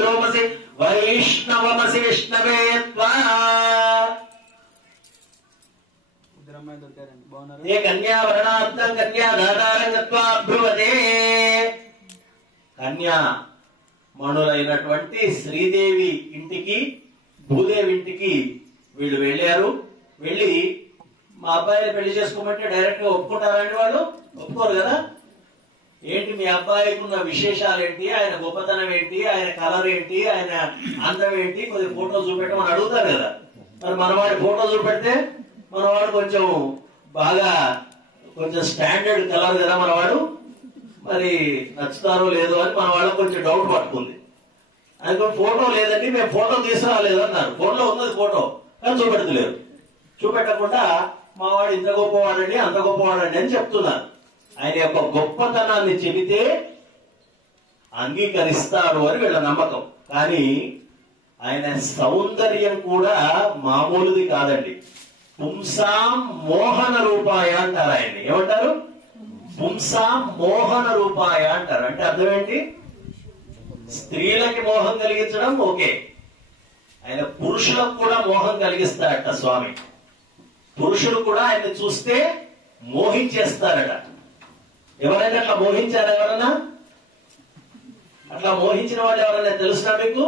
ద్రోమసి వైష్ణవమసి విష్ణవే త్వా. అమ్మాయి దొరికారండి, బాగున్నారు. ఏ కన్యావరణార్థం కన్యాదాతారం గత్వా బ్రువతే. కన్యా మణులైనటువంటి శ్రీదేవి ఇంటికి భూదేవి ఇంటికి వీళ్ళు వెళ్ళారు. వెళ్ళి మా అబ్బాయిని పెళ్లి చేసుకోమంటే డైరెక్ట్ గా ఒప్పుకుంటారండి? వాళ్ళు ఒప్పుకోరు కదా. ఏంటి మీ అబ్బాయికి ఉన్న విశేషాలు ఏంటి, ఆయన గొప్పతనం ఏంటి, ఆయన కలర్ ఏంటి, ఆయన అందం ఏంటి, కొద్ది ఫోటో చూపెట్టమని అడుగుతారు కదా. మరి మనవాడి ఫోటో చూపెడితే మనవాడు కొంచెం బాగా కొంచెం స్టాండర్డ్ కలర్ కదా మనవాడు, మరి నచ్చుతారో లేదో అని మన వాళ్ళకి కొంచెం డౌట్ పట్టుకుంది. అందుకని ఫోటో లేదండి, మేము ఫోటో తీసుకురాలేదు అన్నారు. ఫోన్లో ఉన్నది ఫోటో కానీ చూపెడతలేరు. చూపెట్టకుండా మా వాడు ఇంత గొప్పవాడండి అంత గొప్పవాడండి అని చెప్తున్నారు. ఆయన యొక్క గొప్పతనాన్ని చెబితే అంగీకరిస్తారు అని వీళ్ళ నమ్మకం. కానీ ఆయన సౌందర్యం కూడా మామూలుది కాదండి. పుంసాం మోహన రూపాయ అంటారు ఆయన్ని. ఏమంటారు? పుంసాం మోహన రూపాయ అంటారు. అంటే అర్థం ఏంటి? స్త్రీలకి మోహం కలిగించడం ఓకే, ఆయన పురుషులకు కూడా మోహం కలిగిస్తారట స్వామి. పురుషులు కూడా ఆయన చూస్తే మోహించేస్తారట. ఎవరైనా అట్లా మోహించారా? ఎవరన్నా అట్లా మోహించిన వాళ్ళు ఎవరైనా తెలుసునా మీకు?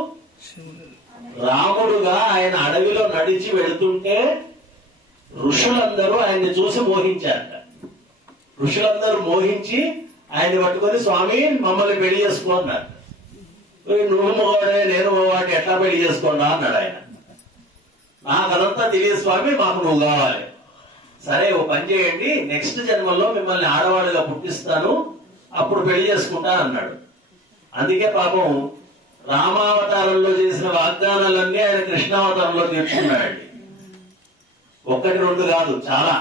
రాముడుగా ఆయన అడవిలో నడిచి వెళుతుంటే ఋషులందరూ ఆయన్ని చూసి మోహించారట. ఋషులందరూ మోహించి ఆయన్ని పట్టుకొని స్వామి మమ్మల్ని పెళ్లి చేసుకో అన్నారు. నువ్వు మగవాడే నేను మగవాడిని ఎట్లా పెళ్లి చేసుకోండా అన్నాడు ఆయన. నాకు అదంతా తెలియదు స్వామి, మాకు నువ్వు కావాలి. సరే ఓ పని చేయండి, నెక్స్ట్ జన్మలో మిమ్మల్ని ఆడవాళ్ళుగా పుట్టిస్తాను, అప్పుడు పెళ్లి చేసుకుంటా అన్నాడు. అందుకే పాపం రామావతారంలో చేసిన వాగ్దానాలన్నీ ఆయన కృష్ణావతారంలో తీర్చుకున్నాడండి. 1, 2 కాదు, చాలా.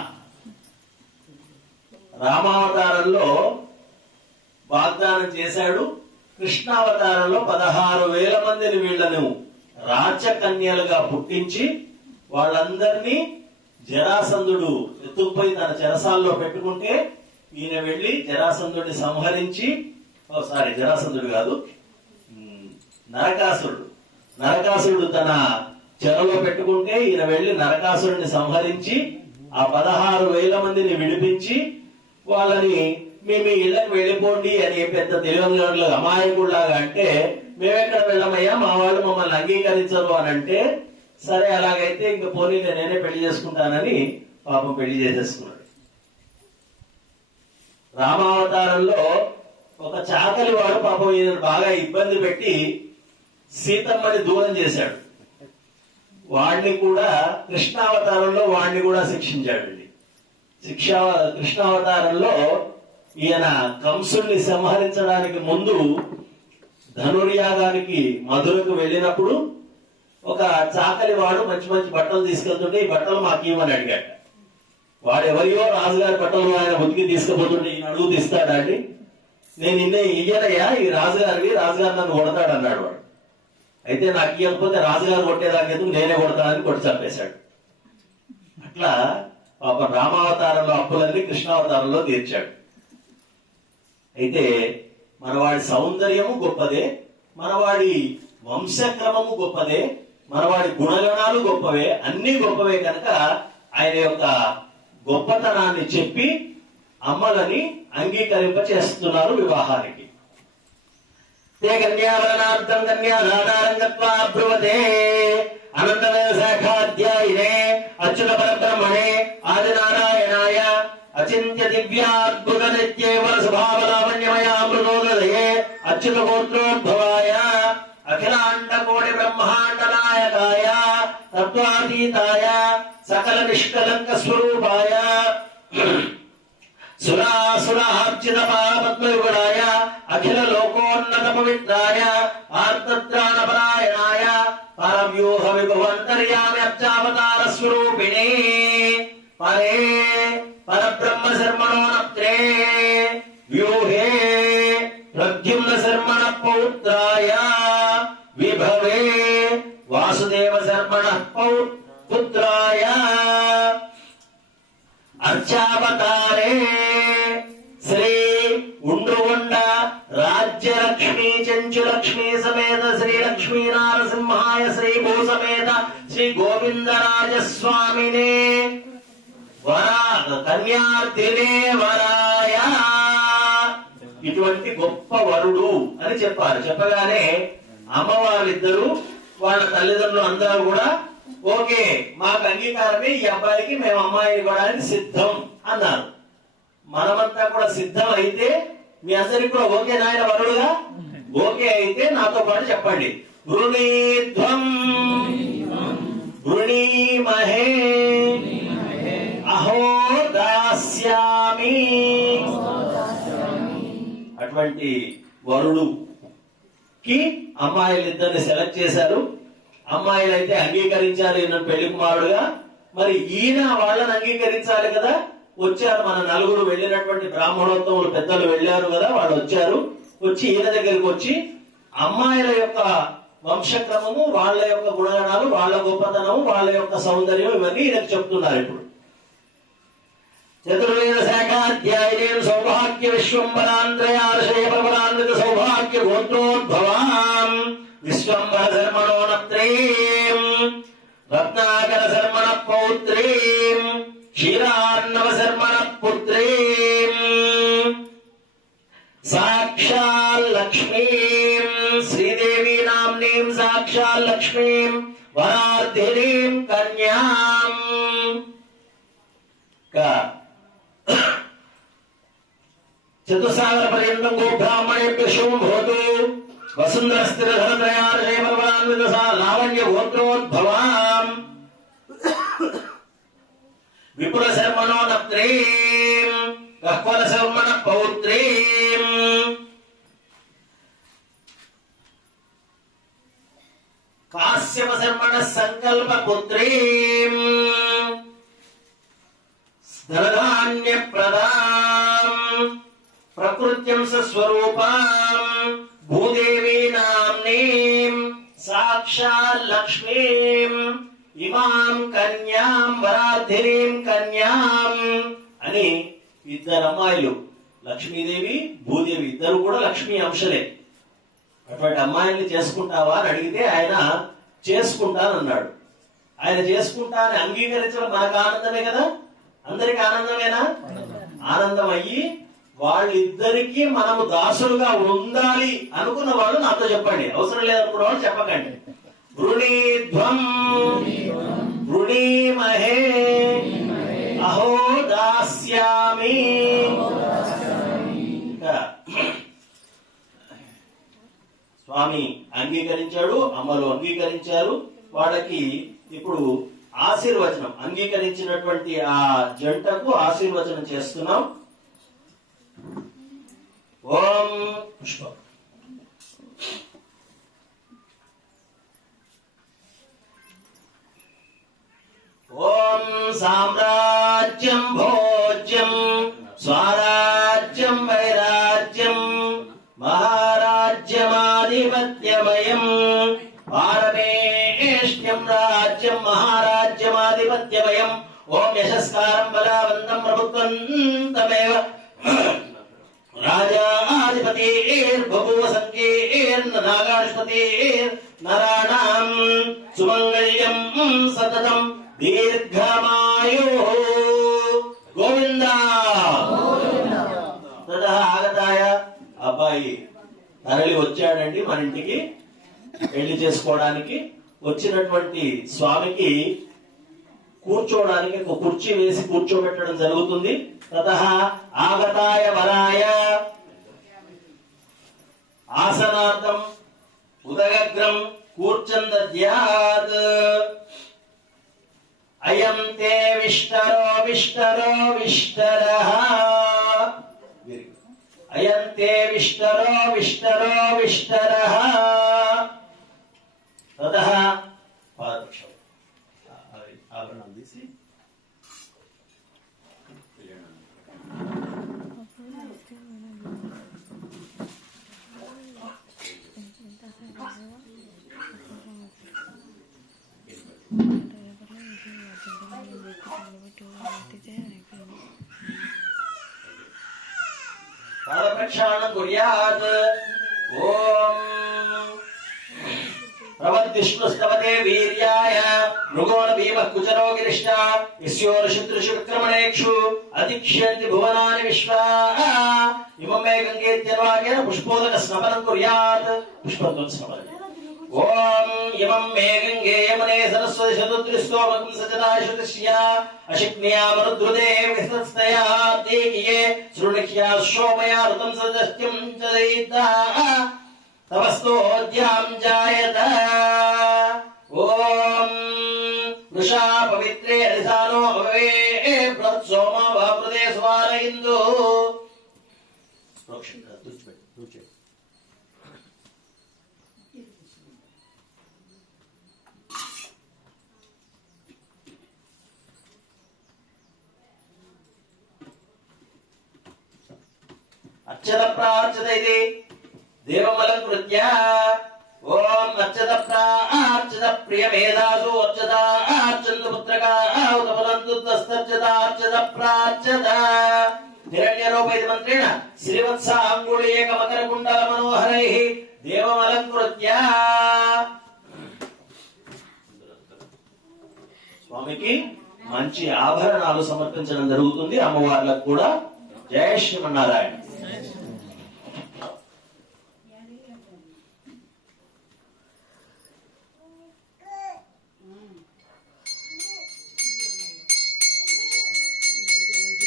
రామావతారంలో వాగ్దానం చేశాడు. కృష్ణావతారంలో 16,000 మందిని వీళ్లను రాచకన్యలుగా పుట్టించి వాళ్ళందరినీ జరాసంధుడు ఎత్తుకుపోయి తన చెరసాల్లో పెట్టుకుంటే ఈయన వెళ్లి జరాసంధుడిని సంహరించి, జరాసంధుడు కాదు, నరకాసురుడు తన చెరలో పెట్టుకుంటే ఈయన వెళ్లి నరకాసురుడిని సంహరించి ఆ 16,000 మందిని విడిపించి వాళ్ళని మేము ఇళ్ళకి వెళ్ళిపోండి అని పెద్ద తెలియని అమాయకుల్లాగా అంటే, మేమెక్కడ వెళ్ళమయ్యా, మా వాళ్ళు మమ్మల్ని అంగీకరించరు అని అంటే, సరే అలాగైతే ఇంక పోనీ నేనే పెళ్లి చేసుకుంటానని పాపం పెళ్లి చేసేసుకున్నాడు. రామావతారంలో ఒక చాకలి వాడు పాపం ఈయన బాగా ఇబ్బంది పెట్టి సీతమ్మని దూరం చేశాడు. వాడిని కూడా కృష్ణావతారంలో వాడిని కూడా శిక్షించాడండి. కృష్ణావతారంలో ఈయన కంసుడిని సంహరించడానికి ముందు ధనుర్యాగానికి మధురకు వెళ్ళినప్పుడు ఒక చాకలి వాడు మంచి మంచి బట్టలు తీసుకెళ్తుంటే ఈ బట్టలు మాకు ఇవ్వమని అడిగాడు. వాడు ఎవరియో రాజుగారి బట్టలు ఆయన ఉతికి తీసుకుపోతుంటే ఈయన అడుగు తీస్తాడా అండి? నేను ఇయ్యనయ్యా, ఈ రాజుగారు నన్ను కొడతాడు అన్నాడు వాడు. అయితే నాకు ఇవ్వకపోతే రాజుగారు కొట్టేదానికి నేనే కొడతానని కొట్టి చంపేశాడు. అట్లా పాపం రామావతారంలో అప్పులన్నీ కృష్ణావతారంలో తీర్చాడు. అయితే మనవాడి సౌందర్యము గొప్పదే, మనవాడి వంశక్రమము గొప్పదే, మనవాడి గుణగణాలు గొప్పవే, అన్ని గొప్పవే. కనుక ఆయన యొక్క గొప్పతనాన్ని చెప్పి అమ్మలని అంగీకరింప చేస్తున్నారు వివాహానికి. కన్యావరణార్థం కన్యాదానారం గత్వా బ్రువతే అనంతవేద శాఖాధ్యాయినే అచ్యుత పరబ్రహ్మణే ఆదినారాయణాయ అచింత్య దివ్యాద్భుత నిత్యేవ స్వభావలావణ్యమయామృతోదయే అచ్యుత గోత్రోద్భవాయ అఖిలాండ కోటి బ్రహ్మాండ నాయకాయ తత్వాతీతాయ సకల నిష్కలంక స్వరూపాయ సురాసురార్చిత పాపద్మయుగుణాయ అఖిల లోకోన్నత పవిత్రాయ ఆర్తత్రాణపరాయణాయ పరవ్యూహ విభవంతర్యామి అర్చావతార స్వరూపిణే పరే పరబ్రహ్మ శర్మణో నప్త్రే వ్యూహే ప్రద్యుమ్న శర్మణ పౌత్రాయ విభవే వాసుదేవ శర్మణ పుత్రాయ అర్చావతారే శ్రీ ఉండ్రుగొండ రాజ్యలక్ష్మీ చెంచులక్ష్మీ సమేత శ్రీ లక్ష్మీ నారసింహాయ శ్రీ భూసమేత శ్రీ గోవిందరాజస్వామినే కన్యార్థినే వరాయ. ఇటువంటి గొప్ప వరుడు అని చెప్పారు. చెప్పగానే అమ్మవారిద్దరు వాళ్ళ తల్లిదండ్రులు అందరూ కూడా ఓకే, మాకు అంగీకారమే, ఈ అబ్బాయికి మేము అమ్మాయి ఇవ్వడానికి సిద్ధం అన్నారు. మనమంతా కూడా సిద్ధం అయితే మీ అందరికి కూడా ఓకే నాయన వరుడుగా ఓకే అయితే నాతో పాటు చెప్పండి. వృణీధ్వం వృణీమహే అహో దాస్యామి. అటువంటి వరుడుకి అమ్మాయిలిద్దరిని సెలెక్ట్ చేశారు. అమ్మాయిలు అయితే అంగీకరించారు ఈయన పెళ్లి కుమారుడుగా. మరి ఈయన వాళ్ళని అంగీకరించాలి కదా. వచ్చారు మన నలుగురు వెళ్ళినటువంటి బ్రాహ్మణోత్తములు పెద్దలు వెళ్ళారు కదా, వాళ్ళు వచ్చారు. వచ్చి ఈయన దగ్గరికి వచ్చి అమ్మాయిల యొక్క వంశక్రమము, వాళ్ళ యొక్క గుణగణాలు, వాళ్ళ గొప్పతనము, వాళ్ళ యొక్క సౌందర్యం ఇవన్నీ ఈయనకు చెప్తున్నారు. ఇప్పుడు చతుర్వేద శాఖాధ్యాయునే సౌభాగ్య విశ్వంబరాంధ్రయాశయ ప్రబలాన్విత సౌభాగ్య గోత్రోద్భవాం విశ్వంబర శర్మణో నత్రీం రత్నాకర శర్మణ పౌత్రీం క్షీరార్ణవ శర్మణ పుత్రీం సాక్షాల్లక్ష్మీం శ్రీదేవీ నామ్నీం సాక్షాల్లక్ష్మీం వరార్థినీం కన్యాం చతుసాగర పర్యంతం గోబ్రాహ్మణేభ్యో శుభం భవతు. వసుంధర స్థిర ధనత్రయాన్విత లావణ్య గోత్రోద్భవాం విపుల శర్మణో నత్రీం గహ్వర శర్మణ పౌత్రీం కాశ్యప శర్మణ సంకల్ప పుత్రీం ధనధాన్య ప్రదాం ప్రకృత్యం స్వరూపాం భూదేవీ నామ్నీం సాక్షాత్ లక్ష్మీం ఇమాం కన్యాం వరాధిరీం కన్యాం అని ఇద్దరు అమ్మాయిలు, లక్ష్మీదేవి భూదేవి, ఇద్దరు కూడా లక్ష్మీ అంశలే. అటువంటి అమ్మాయిల్ని చేసుకుంటావా అని అడిగితే ఆయన చేసుకుంటానన్నాడు. ఆయన చేసుకుంటానని అంగీకరించడం మనకు ఆనందమే కదా, అందరికి ఆనందమేనా? ఆనందం అయ్యి వాళ్ళిద్దరికీ మనము దాసులుగా ఉండాలి అనుకున్న వాళ్ళు నాతో చెప్పండి, అవసరం లేదనుకున్న వాళ్ళు చెప్పకండి. వృణీధ్వం వృణీమహే అహో దాస్యామి. స్వామి అంగీకరించాడు, అమ్మలు అంగీకరించారు. వాళ్ళకి ఇప్పుడు ఆశీర్వచనం, అంగీకరించినటువంటి ఆ జంటకు ఆశీర్వచనం చేస్తున్నాం. ఓం పుష్పం. ఓం సామ్రాజ్యం భోజ్యం స్వరాజ్యం వైరాజ్యం మహారాజ్యమాధిపత్యమయం పారమేష్ట్యం రాజ్యం మహారాజ్యమాధిపత్యమయం. ఓం యశస్కారం బలవంతం ప్రభుత్వం తమేవ రాజాధిపతిర్బభూవ సంకీర్నాగాధిపతిర్నరాణాం సుమంగళ్యం సతతం దీర్ఘమాయు. గోవింద. ఆగతాయ అబ్బాయి తరలి వచ్చాడండి మన ఇంటికి పెళ్లి చేసుకోవడానికి. వచ్చినటువంటి స్వామికి కూర్చోవడానికి ఒక కుర్చీ వేసి కూర్చోబెట్టడం జరుగుతుంది. తతః ఆగతాయ వరాయ ఆసనార్థం ఉదగగ్రం కూర్చందద్యాత్. అయం తే విష్టరో విష్టరో విష్టరః. అయం తే విష్టరో విష్టరో విష్టరః. తతః పాదపక్షం ఆభరణం తీసి పాదప్రక్షాళనం కుర్యాత్. ఓం ప్రవద్విష్ణుస్తవతే వీర్యాయ మృగోణ భీమ కుచరో గిరిష్ట యస్యోర్షుత్రుషు విక్రమణేక్షు అధిక్ష్యంతి భువనాని విశ్వా. ఇమం మే గంగేత్యర్వార్యేణ పుష్పోదక స్నపనం కుర్యాత్. పుష్పత్వం స్నపనం. ఓం ఇమం మే గంగే యమునే సరస్వతి శతద్రిస్తోమకం సజనాశుతిశ్య అశిక్నియా మరుద్రుదే విస్తస్తయా దేగియే శృణిఖ్యా శోమయా ఋతం సదస్త్యం చదయిద్దా తవస్తోద్యాం జాయత. ఓం వృషా పవిత్రే అధిసానో భవే ప్రత్సోమ భావృదే స్వార ఇందు. అర్చత ప్రార్చత ఇది దేవమలంకృత్య. ఓం అర్చత ప్రార్చత ప్రియమేధాసు అర్చత అర్చంతు పుత్రకా ఉదపదంతు తస్తర్చత అర్చత ప్రార్చత. హిరణ్యరూపైతి మంత్రేణ శ్రీవత్స అంగుళీక మకర కుండల మనోహరైః దేవమలంకృత్య. స్వామికి మంచి ఆభరణాలు సమర్పించడం జరుగుతుంది. అమ్మవార్లకు కూడా. జయ శ్రీమన్నారాయణ.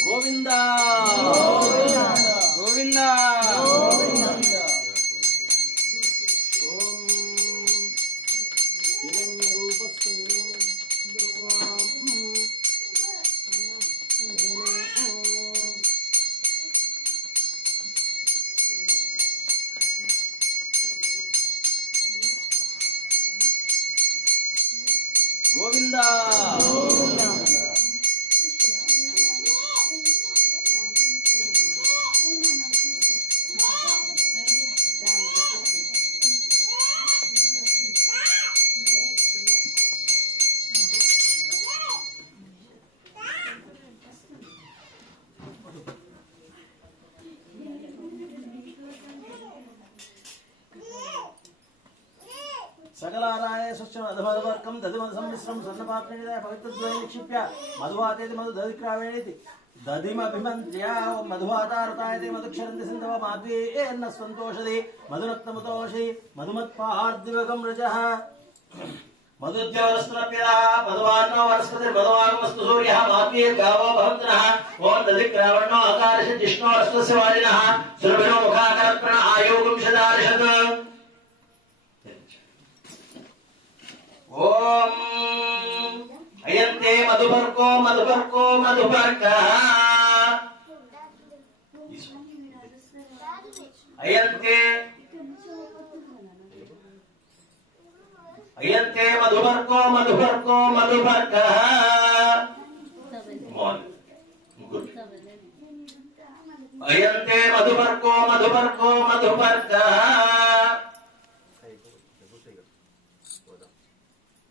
గోవింద గోవింద. గోవింద सकलाराय स्वच्छ मधुवर्कं दधिमधु सम्मिश्रं स्वर्णपात्रेण पवित्रद्वये निक्षिप्य मधुवातेति मधुदधिक्रावेणेति दधिमभिमन्त्र्य मधुवातारुतायते मधुक्षरन्ति सिन्धव माद्वेन्न स्वन्तोषधि मधुरत्नमुतोषि मधुमत्पार्दिवगं रजः मधुद्योरस्त्रप्यः मधुवान्नो वनस्पतिर्मधुवागमस्तु सूर्यः माद्वीर् गावो भवन्तनः ॐ दधिक्रावणो अकारश जिष्णोरस्तस्य वाजिनः सुरभिनो मुखाकरत्रण आयोगं शदारिषत् ओम अयन्ते मधुपर्को मधुपर्को मधुपर्कः अयन्ते अयन्ते मधुपर्को मधुपर्को मधुपर्कः अयन्ते मधुपर्को मधुपर्को मधुपर्कः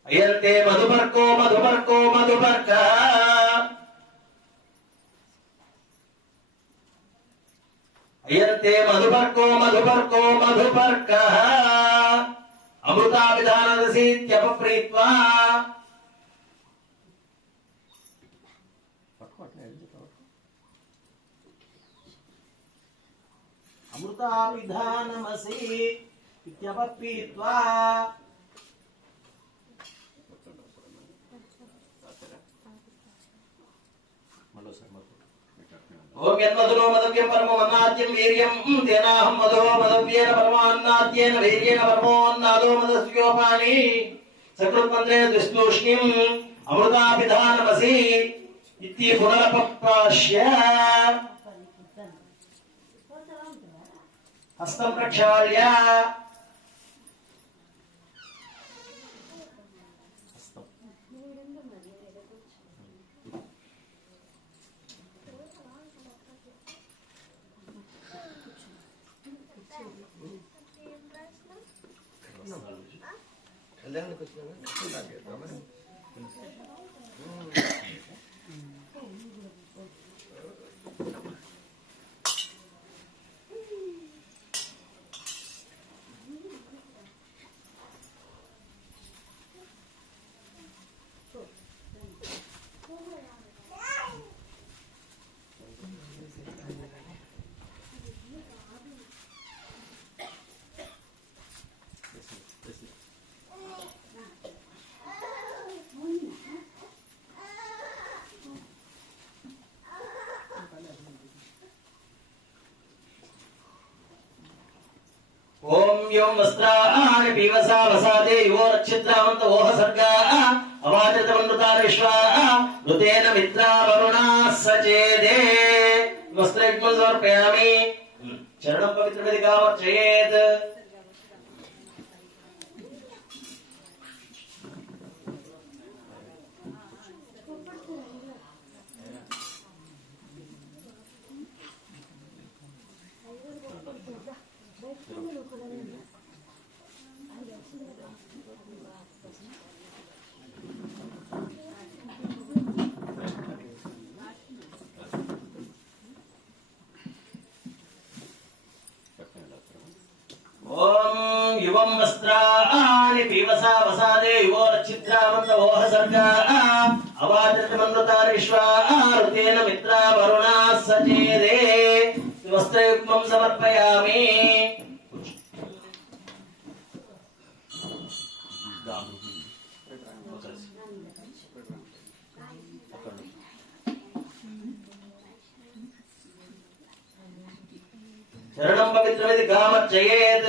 अयन्ते मधुपर्को मधुपर्को मधुपर्कः अयन्ते मधुपर्को मधुपर्को मधुपर्कः अमृताभिधानरसीत्यपप्रीत्वा अमृताभिधानमसि इत्यपप्रीत्वा ओम यन्मधुरो मधव्यं परमोन्नाद्यं वीर्यं तेनाहं मधो मधव्येन परमान्नाद्येन वीर्येण परमोन्नादो मधस्योपानि सकृत्मन्त्रे दुष्टूष्णिम् अमृताभिधानमसि इति पुनरपप्राश्य हस्तं प्रक्षाल्य ओम यों वस्त्राणि पीवसा वसादे योरच्छिद्रावन्त ओह सर्गा अवाचृतमन्नुतार विश्वा ऋतेन मित्रा वरुणाः सचेदे वस्त्रयुग्मं समर्पयामि चरणं पवित्रमिति कामर्चयेत् ओम युवं वस्त्राणि पीवसा वसादे योरच्छिद्रावन्त ओह सर्गा अवाचृतमन्नुतार विश्वा ऋतेन मित्रा वरुणाः सचेदे वस्त्रयुग्मं समर्पयामि चरणं पवित्रमिति कामर्चयेत्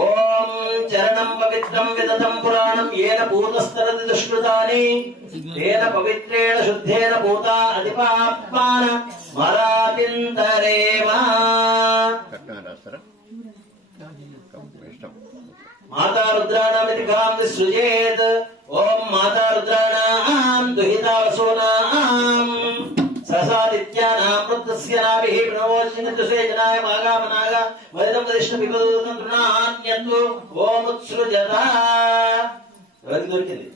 ओम चरणं पवित्रं विदतं पुराणं येन भूतस्तरति दुष्कृतानि तेन पवित्रेण शुद्धेन भूता अधिपाप्मान मरातिन्तरेव माता रुद्राणामिति गां विसृजेत् ओम माता रुद्राणां दुहिता वसूनां सहसादित्यानां रुद्रस्य नाभिः प्रणवोचिनतुसेजनाय मागामनागा वदितं वदिष्ण पिबदूतं तृणान्यन्तु ओम उत्सृजता ఎవరికి దొరికింది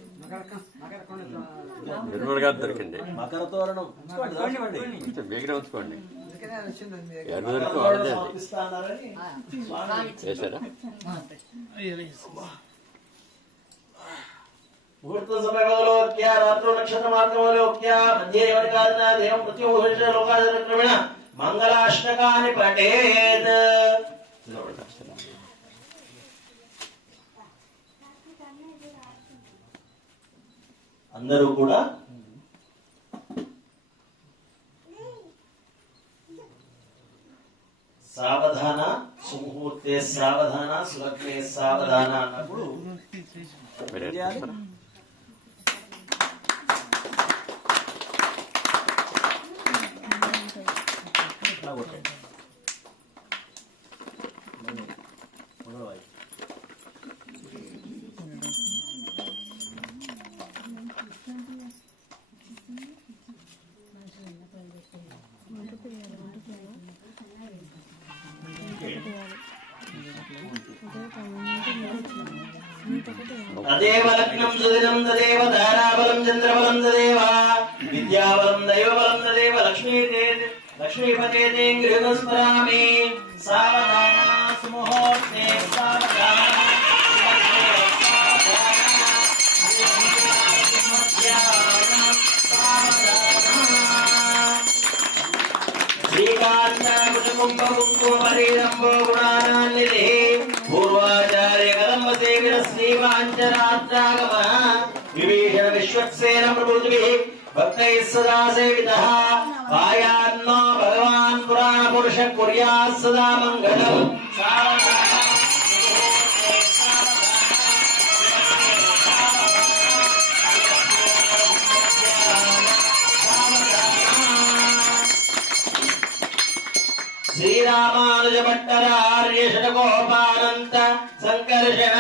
నిర్మల్గా దొరికింది మకర తోరణం కొంచెం వేగంగా ఉంచుకోండి సమర్పిస్తానని చేశారా ముహూర్త సమయలోక్య రాత్రో నక్షత్ర మార్గంలోక్య మధ్య యవనికాదిన దేవం ప్రత్యోహోష లోకాదిన క్రమేణ మంగళాష్టకాన్ని పఠేత్. అందరూ కూడా సావధాన, సుముహూర్తే సావధాన, సులగ్నే సావధాన అన్నప్పుడు తదేవ లగ్నం సుదినం తదేవ ధారాబలం చంద్రబలం తదేవ విద్యాబలం దైవబలం తదేవ లక్ష్మీపతే గృహ స్మరామి. సావధాన సుముహూర్తే సావధాన శ్రీకాంత కుటుంబ కుంకుమరీరంభో గుణానాన్నిధి పూర్వాచార్య కదంబ సేవిన శ్రీవాంచరాత్రాగమ విభీషణ విశ్వక్సేన ప్రబుద్ధిభిః భక్తైః సదా సేవితః పాయాన్నో భగవాన్ పురాణ పురుష కుర్యాత్ సదా మంగళం. శ్రీరామానుజ భట్టరార్య షటకోపానంత సంకర్షణ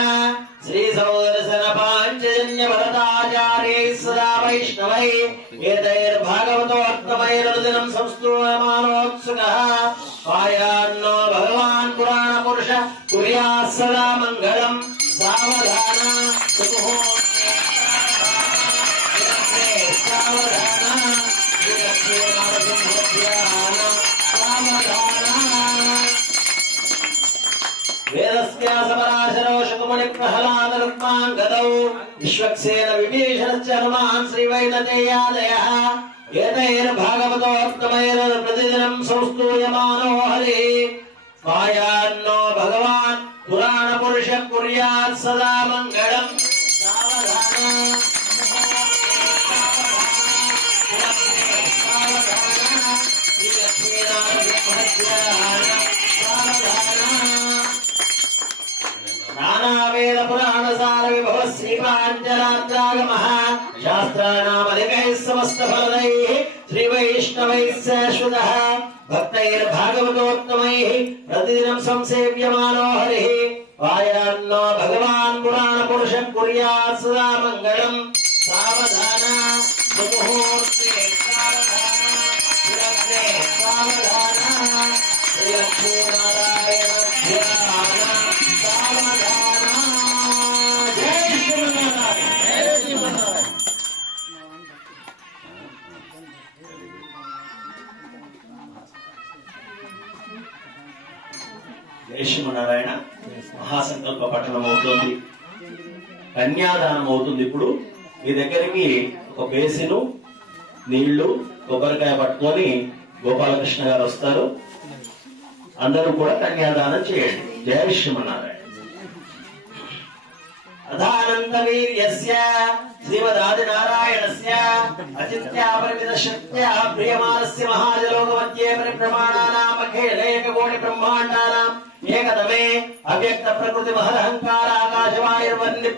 శ్రీ సౌదర్శన పాంచజన్య భరతాచార్యై సదా వైష్ణవై ఏతైర్భాగవతోత్తమైరనుదినం సంస్తూయమానోత్సుకః పాయాన్నో భగవాన్ పురాణ పురుష కుర్యాత్ సదా మంగళం. సావధాన సుముహూర్తే సావధాన వేదస్యాసపరాశరో శకుమణి ప్రహ్లాద రుక్మాంగదౌ విశ్వక్సేన విభీషణశ్చ హనుమాన్ శ్రీవైనతేయాదయః ఏతైర్భాగవతోత్తమైర్ ప్రతిదినం సంస్తూయమానో హరిః పాయాన్నో భగవాన్ పురాణ పురుష కుర్యాత్ సదా మంగళం. సావధాన నానావేద పురాణ సార విభవ శ్రీపాంచరాత్రాగమః శాస్త్రాణామధికైః సమస్త ఫలదైః శ్రీ వైష్ణవైః శాశ్వతః భక్తైర్భాగవతోత్తమైః ప్రతిదినం సంసేవ్యమానో హరిః పాయాన్నో భగవాన్ పురాణ పురుష కుర్యాత్ సదా మంగళం. సావధాన సుముహూర్తే సావధాన విలగ్నే సావధాన శ్రీ లక్ష్మీనారాయణ ధ్యాన సావధాన. జై శ్రీమన్నారాయణ. జై శ్రీమన్నారాయణ. జై శ్రీమన్నారాయణ. మహాసంకల్ప పఠనం అవుతుంది, కన్యాదానం అవుతుంది. ఇప్పుడు మీ దగ్గరికి ఒక బేసిను, నీళ్లు, కొబ్బరికాయ పట్టుకొని గోపాలకృష్ణ గారు వస్తారు. అందరూ కూడా కన్యాదానం చేయండి. జయ శ్రీమన్నారాయణ. అధానంత వీర్యస్య శ్రీమదాదినారాయణస్య అచింత్యాపరిమిత శక్త్యా ప్రియమానస్య మహాజలోక మధ్యే పరిభ్రమాణానాం అఖిలేక కోటి బ్రహ్మాండానాం ఏకతమే అవ్యక్త ప్రకృతి మహదహంకార ఆకాశవాయుర్వన్య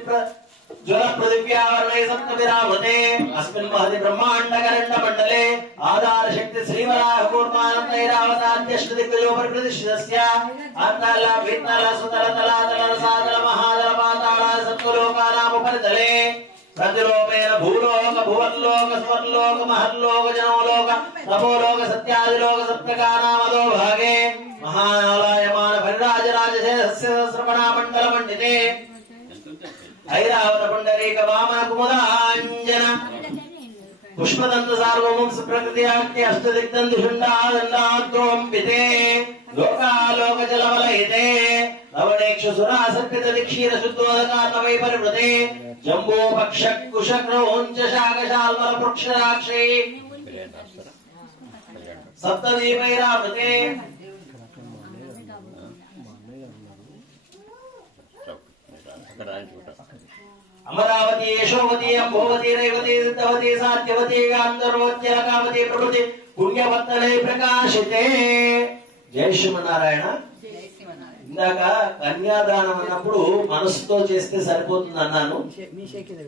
జ్వల పృథివ్యావరణే సప్తవిరావృతే అస్మిన్ మహది బ్రహ్మాండకరండ మండలే ఆధార శక్తి శ్రీవరాహ కూర్మానంతైరావతాద్యశ్రుదిగ్గజోపరి ప్రతిష్ఠితస్య అంతల విత్తల సుతల తలాతల రసాతల మహాదల పాతాళ సత్వలోకానాముపరితలే ప్రతిలోకేన భూలోక భువర్లోక స్వర్లోక మహర్లోక జనోలోక తపోలోక సత్యాదిలోక సప్తకానామదో భాగే మహానాలాయమాన పరిరాజరాజశేషస్య సహస్రమణా మండల మండితే ఐరావత పుండరీక వామన కుముదాంజన పుష్పదంత సార్వవంశ ప్రకృతి అష్టదిగ్దందుషుండాదండాద్రోంపితే లోకాలోక జలవలయితే లవణే क्षुसुरासर्पितलिक्षीरशुद्धोदकान्नवै परिवृते जम्बो पक्षकुशक्रौञ्च शाकशाल्मलवृक्षराक्षे सप्तदीपैरावृते अमरावती यशोवती अंभोवती रेवती सिद्धवती साध्यवती गांधर्वती लकावती प्रभृति पुण्यवत्तले प्रकाशिते जय श्रीमన్నారాయణ ఇందాక కన్యాదానం అన్నప్పుడు మనసుతో చేస్తే సరిపోతుంది అన్నాను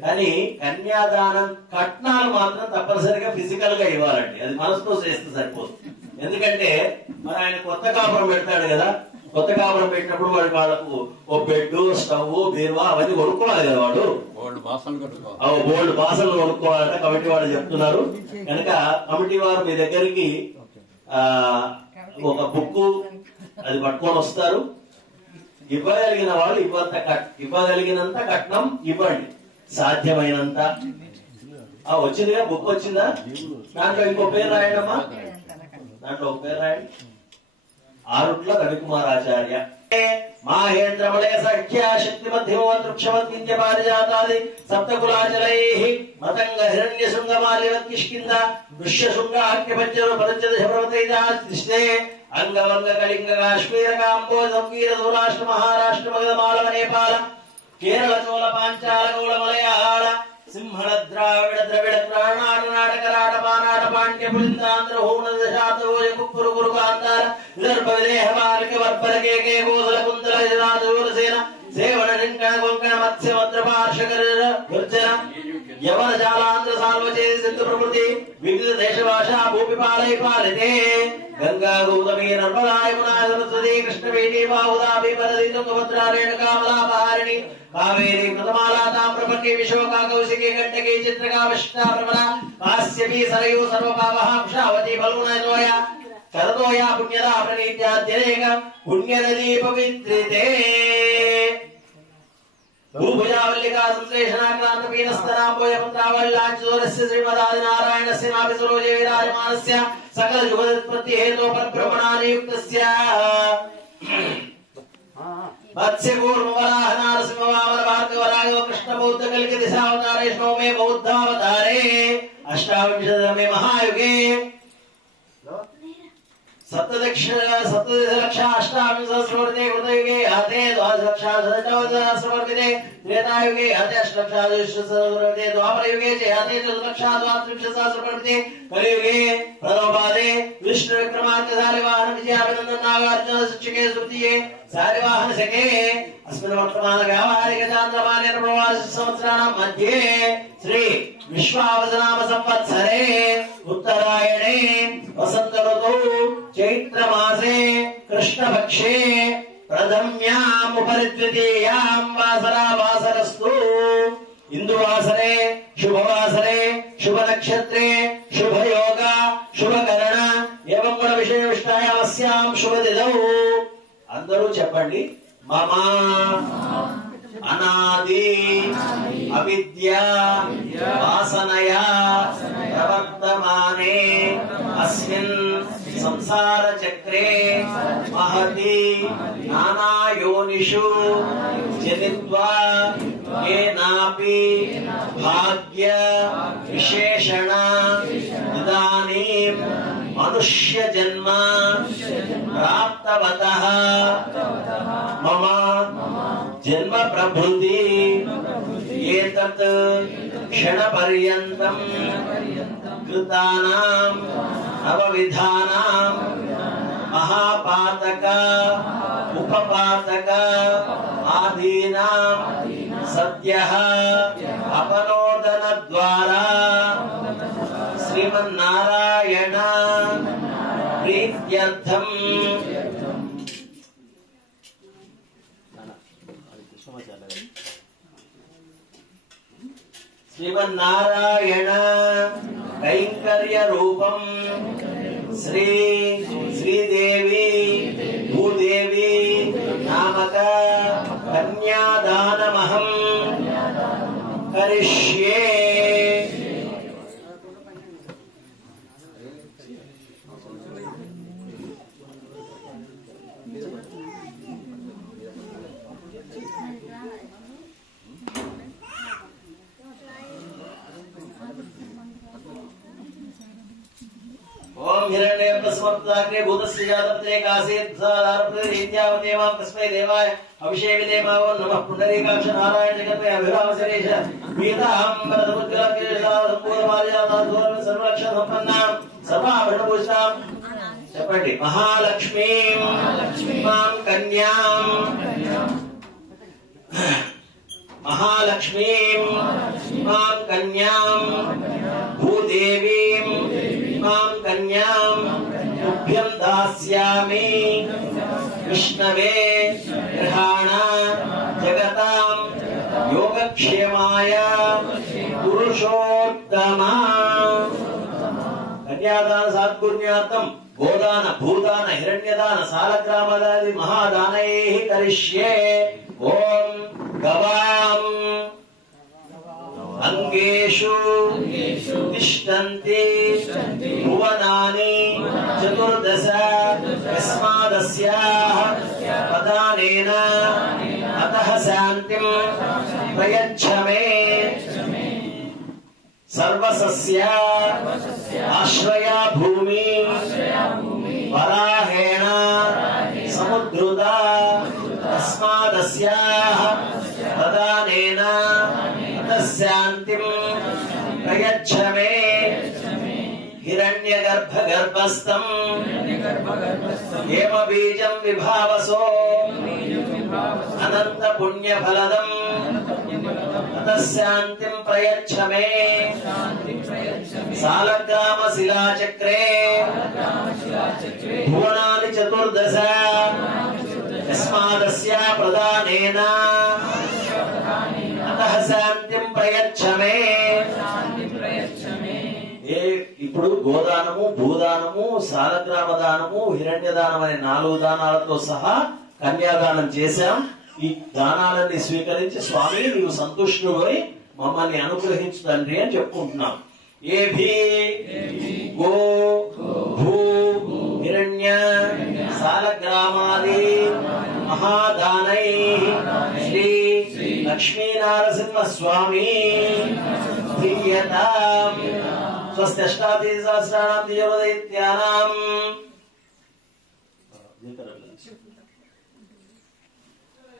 కానీ కన్యాదానం కట్నాలు మాత్రం తప్పనిసరిగా ఫిజికల్ గా ఇవ్వాలండి అది మనసుతో చేస్తే సరిపోతుంది ఎందుకంటే మరి ఆయన కొత్త కాపురం పెడతాడు కదా కొత్త కాపురం పెట్టినప్పుడు వాళ్ళకు ఓ బెడ్ స్టవ్ బీరువా అవన్నీ కొనుక్కోవాలి కదా వాడు బోల్డ్ బాసలు కొనుక్కోవాలంట కమిటీ వాళ్ళు చెప్తున్నారు కనుక కమిటీ వారు మీ దగ్గరికి ఒక బుక్ అది పట్టుకొని వస్తారు ఇవ్వగలిగిన వాళ్ళు ఇవ్వగలిగినంత కట్నం ఇవ్వండి సాధ్యమైనంత వచ్చిందిగా బుక్ వచ్చిందా దాంట్లో ఇంకో పేరు రాయండమ్మా దాంట్లో ఒక పేరు రాయండి ఆరుట్ల రవికుమారాచార్య మాహేంద్రమలయ సఖ్య శక్తి మధ్యమోక్షమత్య పారిజాతాది సప్తకులాచలై మతంగ హిరణ్య శృంగమాలివత్ కిష్కింద దృశ్యశృంగ ఆఖ్యపంచరు పరంచదశ పర్వతైజాస్తే అంగవంగ కళింగ కాశ్మీర కాంబో సంకీర సౌరాష్ట్ర మహారాష్ట్ర మగధ మాలవ నేపాల కేరళ చోళ పాంచాల గౌళ మలయాళ సింహళ ద్రావిడ ద్రవిడ త్రాణాట నాటక రాట పానాట పాండ్య పులింద్రాంధ్ర హోణ దశాతోయ కుక్కురు గురు కాంతార విదర్భ విదేహ బాలిక వర్పర కేకే గోసల కుంతల జనాదూరసేన సేవన నింకణ కొంకణ మత్స్య భద్ర పార్షకర దుర్జన యవన జాలాంధ్ర సార్వచేతి సింధు ప్రకృతి వివిధ దేశ భాషా భూపి పాలై పాలితే గంగా గౌతమి నర్మదా యమునా సరస్వతి కృష్ణవేణి బాహుదా భీమనది తుంగభద్రా రేణుకా మలాపహారిణి కావేరీ కృతమాలా తామ్రపర్ణి విశోకా కౌశికి గంటకి చిత్రకా విష్ణా భ్రమణ కాశ్యపి సరయూ సర్వపాపహాంశావతి బలూనోయ కరతోయా పుణ్యదా ప్రణీత్యాద్యనేక పుణ్యనదీ పవిత్రితే భూభుజావల్లికా సంశ్లేషణాక్రాంత పీనస్తనాంబోయ పుత్రావల్లాంచోరస్య శ్రీమదాదినారాయణస్య నాభి సరోజే విరాజమానస్య సకల యుగోత్పత్తి హేతో పరబ్రహ్మణానియుక్తస్య మత్స్య కూర్మవరాహ నారసింహ వామన భార్గవ రాఘవ కృష్ణ బౌద్ధ కలికి దిశావతారేష్ణో మే బౌద్ధావతారే అష్టావింశతమే మహాయుగే सप्तदश लक्ष अष्टाविंशति कृतयुगे हते द्वादशलक्षाधिकसहस्रवर्षे त्रेतायुगे हते अष्टलक्षाधिकसहस्रवर्षे द्वापरयुगे च हते चतुर्लक्षाधिकसहस्रवर्षे कलियुगे प्रथमपादे विष्णु विक्रमादित्य वाहन विजयाभिनंदन नागार्जुन शिक्षके सुप्तिये सारिवाहन सखे अस्मिन् वर्तमान व्यावहारिक चान्द्रमानेन प्रवास संवत्सराणां मध्ये श्री विश्वावसनाम संवत्सरे उत्तरायणे वसंत ऋतौ चैत्र मासे कृष्ण पक्षे प्रथम्याम् उपरिद्वितीयां वासरा वासरस्तु इंदुवासरे शुभवासरे शुभ नक्षत्रे शुभ योग शुभ करण एवं गुण विषय विष्णायामस्यां शुभ तिथौ अंदरू చెప్పండి మమ అనాది అవిద్య వాసనయా ప్రవర్తమానే అస్మిన్ సంసార చక్రే మహతి నానా యోనిషు జనిత్వా ఏనాపి భాగ్య విశేషణ ఇదానీం మనుష్య జన్మ ప్రాప్తవతః మమ జన్మ ప్రభృతి ఏతత్ క్షణ పర్యంతం కృతానాం నవవిధానాం మహాపాతక ఉపపాతక ఆదీనాం సద్యః అపనోదన ద్వారా శ్రీమన్నారాయణ ప్రీత్యర్థం శ్రీమన్నారాయణ కైంకర్య రూపం శ్రీ శ్రీదేవి భూదేవి నామక కన్యాదానమహం కరిష్యే. समर्थाग्रे भूतस्य जातपते कासेत् सादारप्रतिनित्यावतेवां तस्मै देवाय अभिषेकदेवावो नमः पुण्डरीकाक्ष नारायण जगन्मय अभिरामसरेश वीताहं वरदमुद्गलकेशापूर्वमार्यादाधूर्व सर्वरक्ष सम्पन्नां सर्वाभरणभूषां చెప్పండి మహాలక్ష్మీం మాం కన్యాం మహాలక్ష్మీం మాం కన్యాం భూదేవీం మాం కన్యాం తుభ్యం దాస్యామి విష్ణవే గ్రహాణ జగతాం యోగక్షేమాయ పురుషోత్తమ కన్యాదాన సద్గుణ్యార్థం గోదాన భూదాన హిరణ్యదాన సాలగ్రామదాది మహాదానైః కరిష్యే ఓం గవాం అంగేషు తిష్టంతి భువనాని చతుర్దశ యస్మాదస్యాః పదానేన అతః శాంతిం ప్రయచ్చ మే सर्वसस्य आश्रया भूमि वराहेण समुद्रुता तस्मादस्याः प्रदानेन तस्यान्तिं प्रयच्छ मे हिरण्यगर्भगर्भस्थं हेमबीजं विभावसो अनंत पुण्यफलदं तस्यान्तिं प्रयच्छ मे सालग्राम शिलाचक्रे भुवनानि चतुर्दश यस्मादस्य प्रदानेन अतः शान्तिं प्रयच्छ मे ఇప్పుడు గోదానము భూదానము సాలగ్రామ దానము హిరణ్యదానం అనే 4 దానాలతో సహా కన్యాదానం చేశాం. ఈ దానాలన్నీ స్వీకరించి స్వామి నీవు సంతుష్టుడై మమ్మల్ని అనుగ్రహించు తండ్రి అని చెప్పుకుంటున్నాం. ఏభి గో భూ హిరణ్య సాలగ్రామాది మహాదానై శ్రీ లక్ష్మీ నరసింహ స్వామి ప్రియతాం స్వస్తి సహస్రాణం దియోదైత్యానాం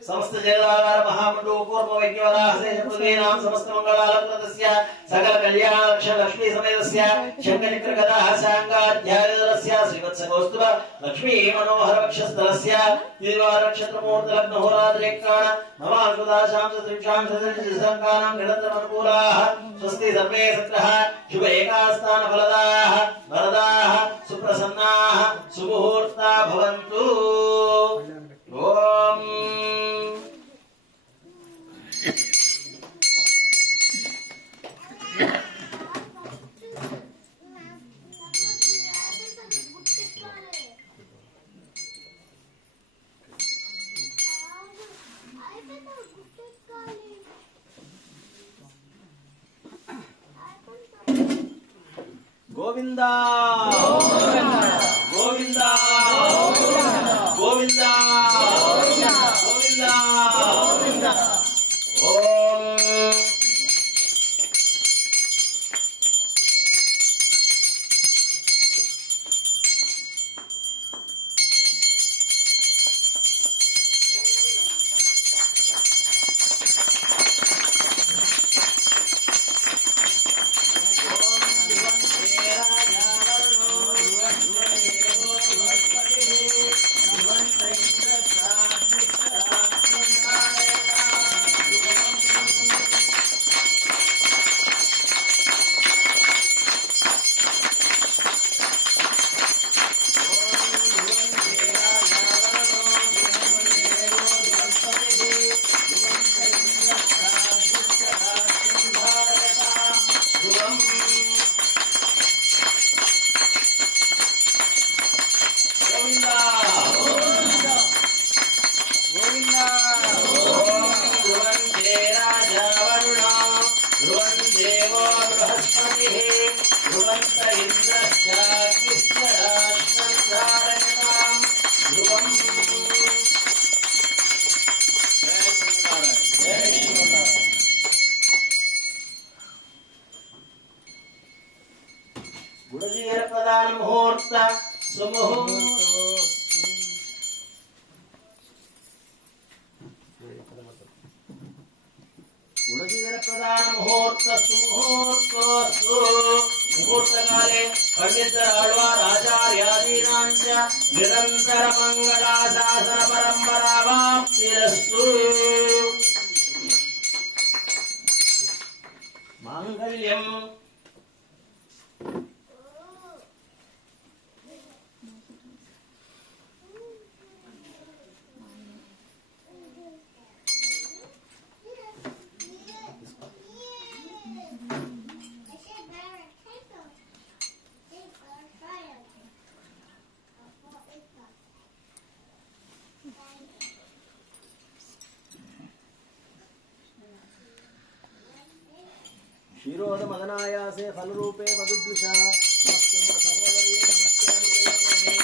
समस्त जयदागार महामंडो पूर्व वैज्ञवराहसे पृथ्वीनां समस्त मंगलालंकृतस्य सकल कल्याण लक्ष्मी समेतस्य शंखचक्र गदाः सांगाध्यायदरस्य श्रीवत्सगोस्तुभ लक्ष्मी मनोहर वक्षस्थलस्य दिवार नक्षत्र मुहूर्त लग्न होरात्रेकाण नवांशुदाशां त्रिंशां संकानां निरंतर अनुकूलाः स्वस्ति सर्वे सत्रः शुभ एकास्तान फलदाः वरदाः सुप्रसन्नाः सुमुहूर्ता भवन्तु. ओम गोविंदा गोविंदा गोविंदा गोविंदा गोविंदा. ओम गुणधीरप्रदान मुहूर्तस्तु मुहूर्तोऽस्तु मुहूर्तकाले पंडितराळ्वार आचार्यादीनां च निरन्तरमङ्गलाशासन परम्परावाप्तिरस्तु माङ्गल्यम् क्षीरोद मदनायासे फलरूपे मधुदृशा नमस्ते सहोदरी नमस्ते अमुदयोने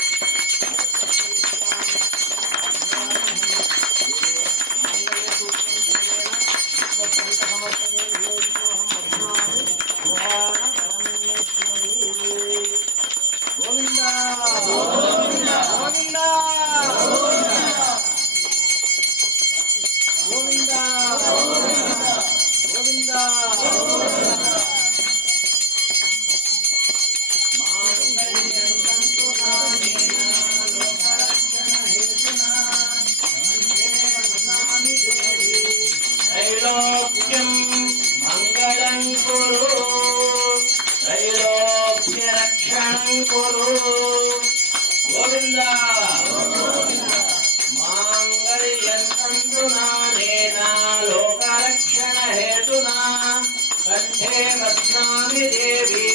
गोविंदा गोविंदा गोविंदा गोविंदा गोविंदा त्रैलोक्यं मंगलं कुरु त्रैलोक्य रक्षणं कुरु गोविंद मांगल्यं तन्तु नानेन लोकरक्षण हेतुना कंठे बध्नामि देवी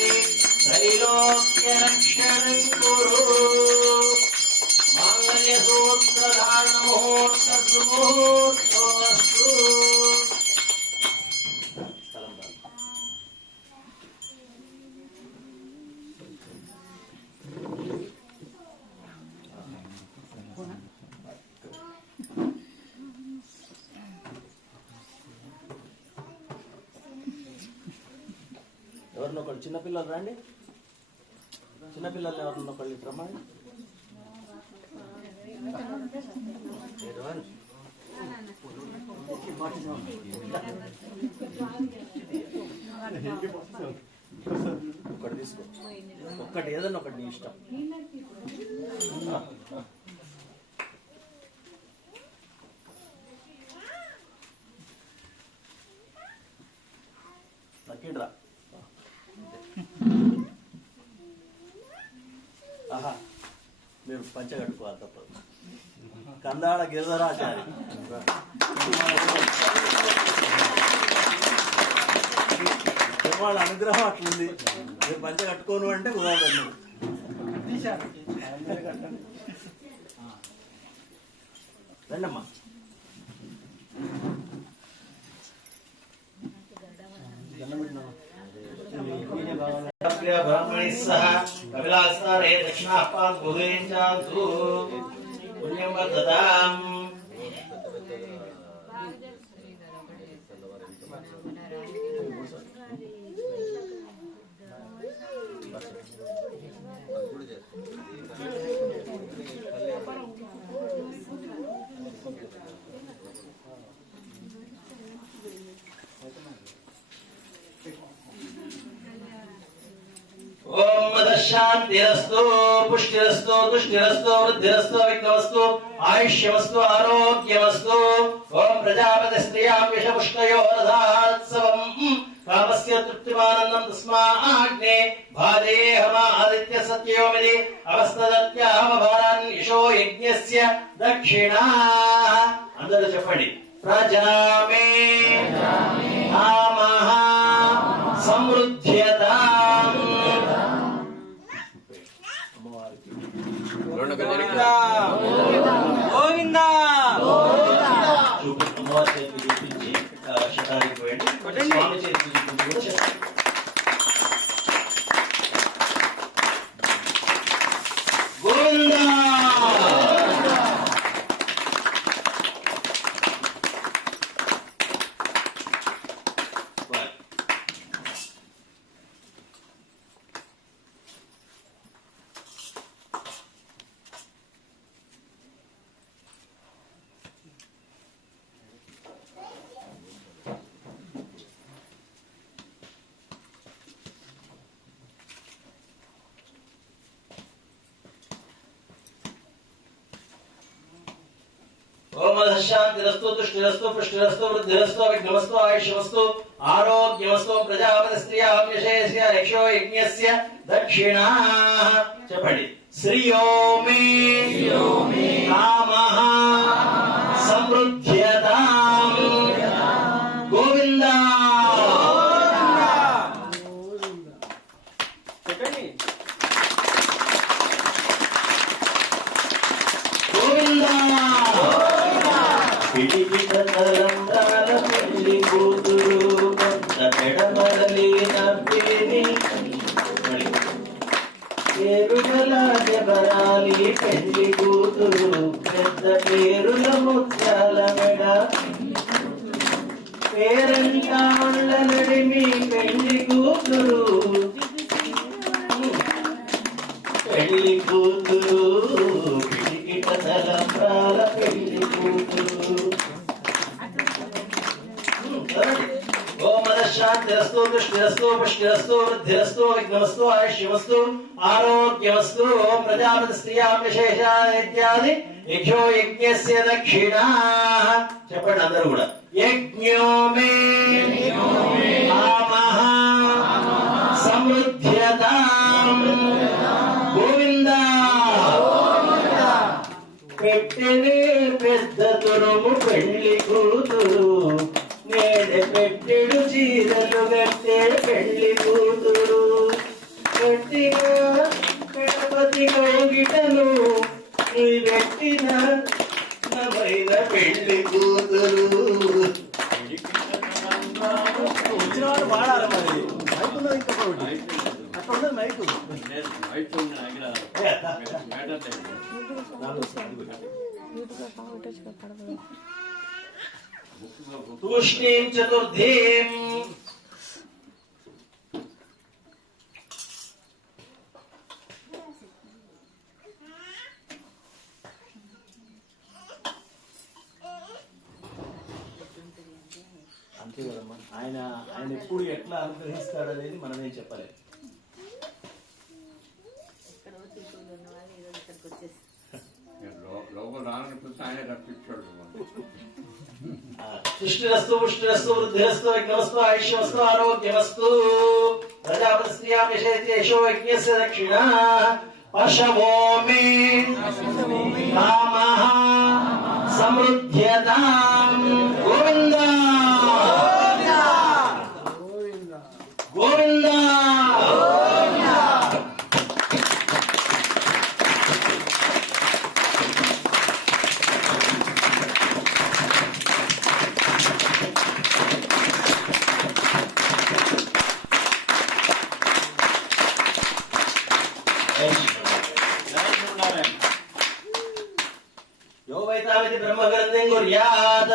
त्रैलोक्य रक्षणं कुरु मांगल्यसूत्रधारण मुहूर्तस्तु मुहूर्तोऽस्तु ఎవరినో ఒకళ్ళు చిన్నపిల్లలు రండి చిన్నపిల్లలు ఎవరినో ఒకళ్ళు రమ్మని ఒకటి తీసుకో ఒక్కటి ఏదన్నా ఒకటి నీ ఇష్టం తక్కిడ్రా ఆహా మీరు పంచ కట్టుకోవాలి తప్పదు కందాడ గిరిధరాచారి వాళ్ళ అనుగ్రహం అట్లుంది మీరు పంచ కట్టుకోను అంటే కుదరదు రండమ్మా ब्राह्मणैः सह कपिलास्नाने दक्षिणापाद भुवेञ्चान्तु पुण्यं वर्धताम् ओम शांतिरस्तु पुष्टिरस्तु तुष्टिरस्तु वृद्धिरस्तु विघ्नमस्तु आयुष्यमस्तु आरोग्यमस्तु ओम प्रजापतिस्त्रियां विषपुष्टयो रथात्सवं कामस्य तृप्तिमानन्दं तस्माग्ने भादेहमादित्य सत्योमिति अवस्तदत्यामभारान् यशो यज्ञस्य दक्षिणा అందరూ చెప్పండి ప్రజామే ఆమః సమృద్ధ్యతాం గోవిందా గోవిందా అమ్మవారి చేతికి చూపించి శతానికి పోయండి స్వామి చేతికి చూపించి గోవిందా मनश्शान्तिरस्तु तुष्टिरस्तु पुष्टिरस्तु वृद्धिरस्तु विघ्नमस्तु आयुष्यमस्तु आरोग्यमस्तु प्रजापतिस्त्रियां यशस्य यक्षो यज्ञस्य दक्षिणाः చెప్పండి श्रियो मे कामः समृद्ध्यताम् गोविन्द गोविन्द పిడికిట తలంబ్రాల పెళ్లి కూతురు కొత్త పెడమరలి నవ్వేని పేరుగలాగబరాలి పెళ్లి కూతురు పెద్ద పేరుల ముత్యాల మెడ పేరంటాళ్ళ నడిమి పెళ్లి కూతురు పెళ్లి కూతురు పిడికిట తలంబ్రాల పెళ్లి కూతురు शांतिरस्तु तुष्टिरस्तु पुष्टिरस्तु वृद्धिरस्तु विघ्नमस्तु आयुष्यमस्तु आरोग्यमस्तु ओम प्रजापतिस्त्रियां विशेषाः इत्यादि यक्षो यज्ञस्य दक्षिणाः చెప్పండి అందరూ కూడా యజ్ఞో మే కామః సమృద్ధ్యతాం గోవింద పెట్టెనే పెద్ద తురుము పెళ్లి కూతురు నేడే పెట్టెడు చీరలు కట్టే పెళ్లి కూతురు గట్టిగా గణపతి కౌగిటను పెట్టిన నమైన పెళ్లి కూతురు వచ్చినవాడు వాడాలి మరి మైకున్నది ఇంకొకటి అక్కడ ఉన్నది మైకు तूष्णीं चतुर्थीं అంతే కదమ్మా ఆయన ఎప్పుడు ఎట్లా అనుగ్రహిస్తాడనేది మనమేం చెప్పలేదు. तुष्टिरस्तु पुष्टिरस्तु वृद्धिरस्तु विघ्नमस्तु आयुष्यमस्तु आरोग्यमस्तु प्रजापतिस्त्रियां यशो यज्ञस्य दक्षिणाः पशवो मे कामः समृद्ध्यतां गोविन्द गोविन्द यो वैताविति ब्रह्मग्रन्थिं कुर्यात्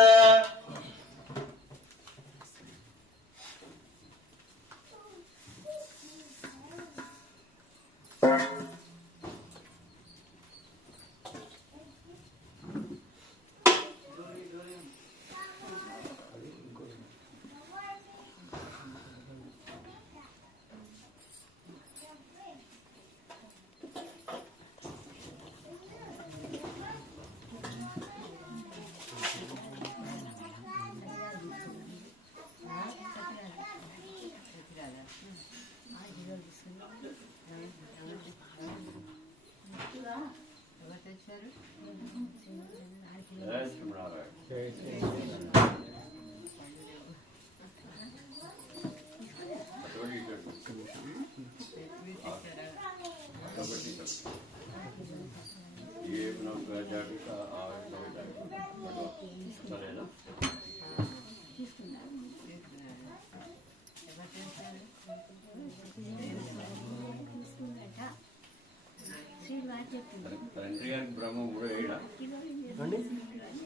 తండ్రి గారి బ్రహ్మ మూడో ఏడ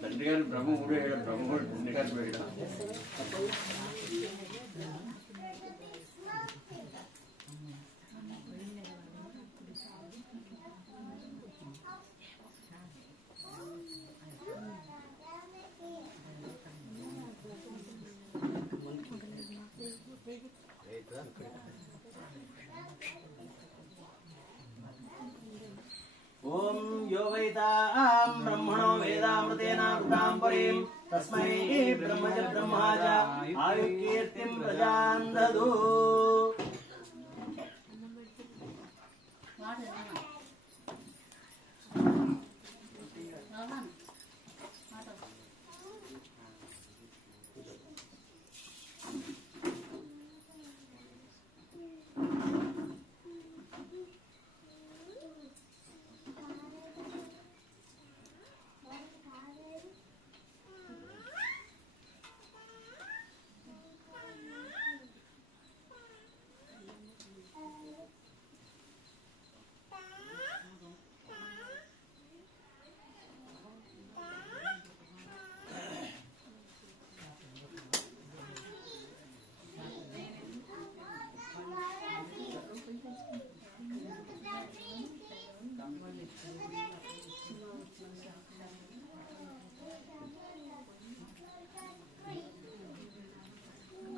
తండ్రి గారి బ్రహ్మ మూడో ఏడ బ్రహ్మ తండ్రి గారి వేడ ओम यो वैतां ब्रह्मणो वेदामृतेन वृतां పురీం తస్మై బ్రహ్మజ బ్రహ్మాజ ఆయుకీర్తిం ప్రజాన్ దదు.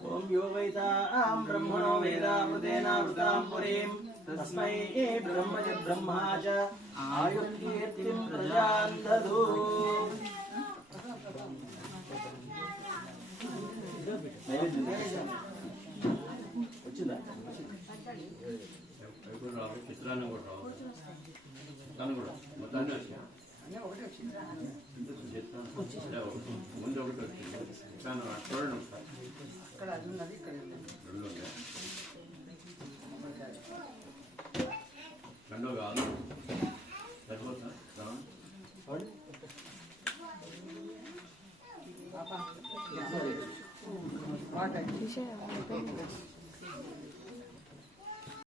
ఓం యోగైతాం బ్రహ్మణో వేదామృతేనావృతాం పురీం తస్మై బ్రహ్మజ బ్రహ్మాజ ఆయుర్కీర్తిం ప్రజాన్ దదు. వచ్చిందా? చిత్రాన్ని కూడా రావాలి తను కూడా మొత్తాన్ని వచ్చా ముందు ఒకటి వచ్చింది తను చూడండి ఒకసారి రెండో కాదు సరిపోతా పాట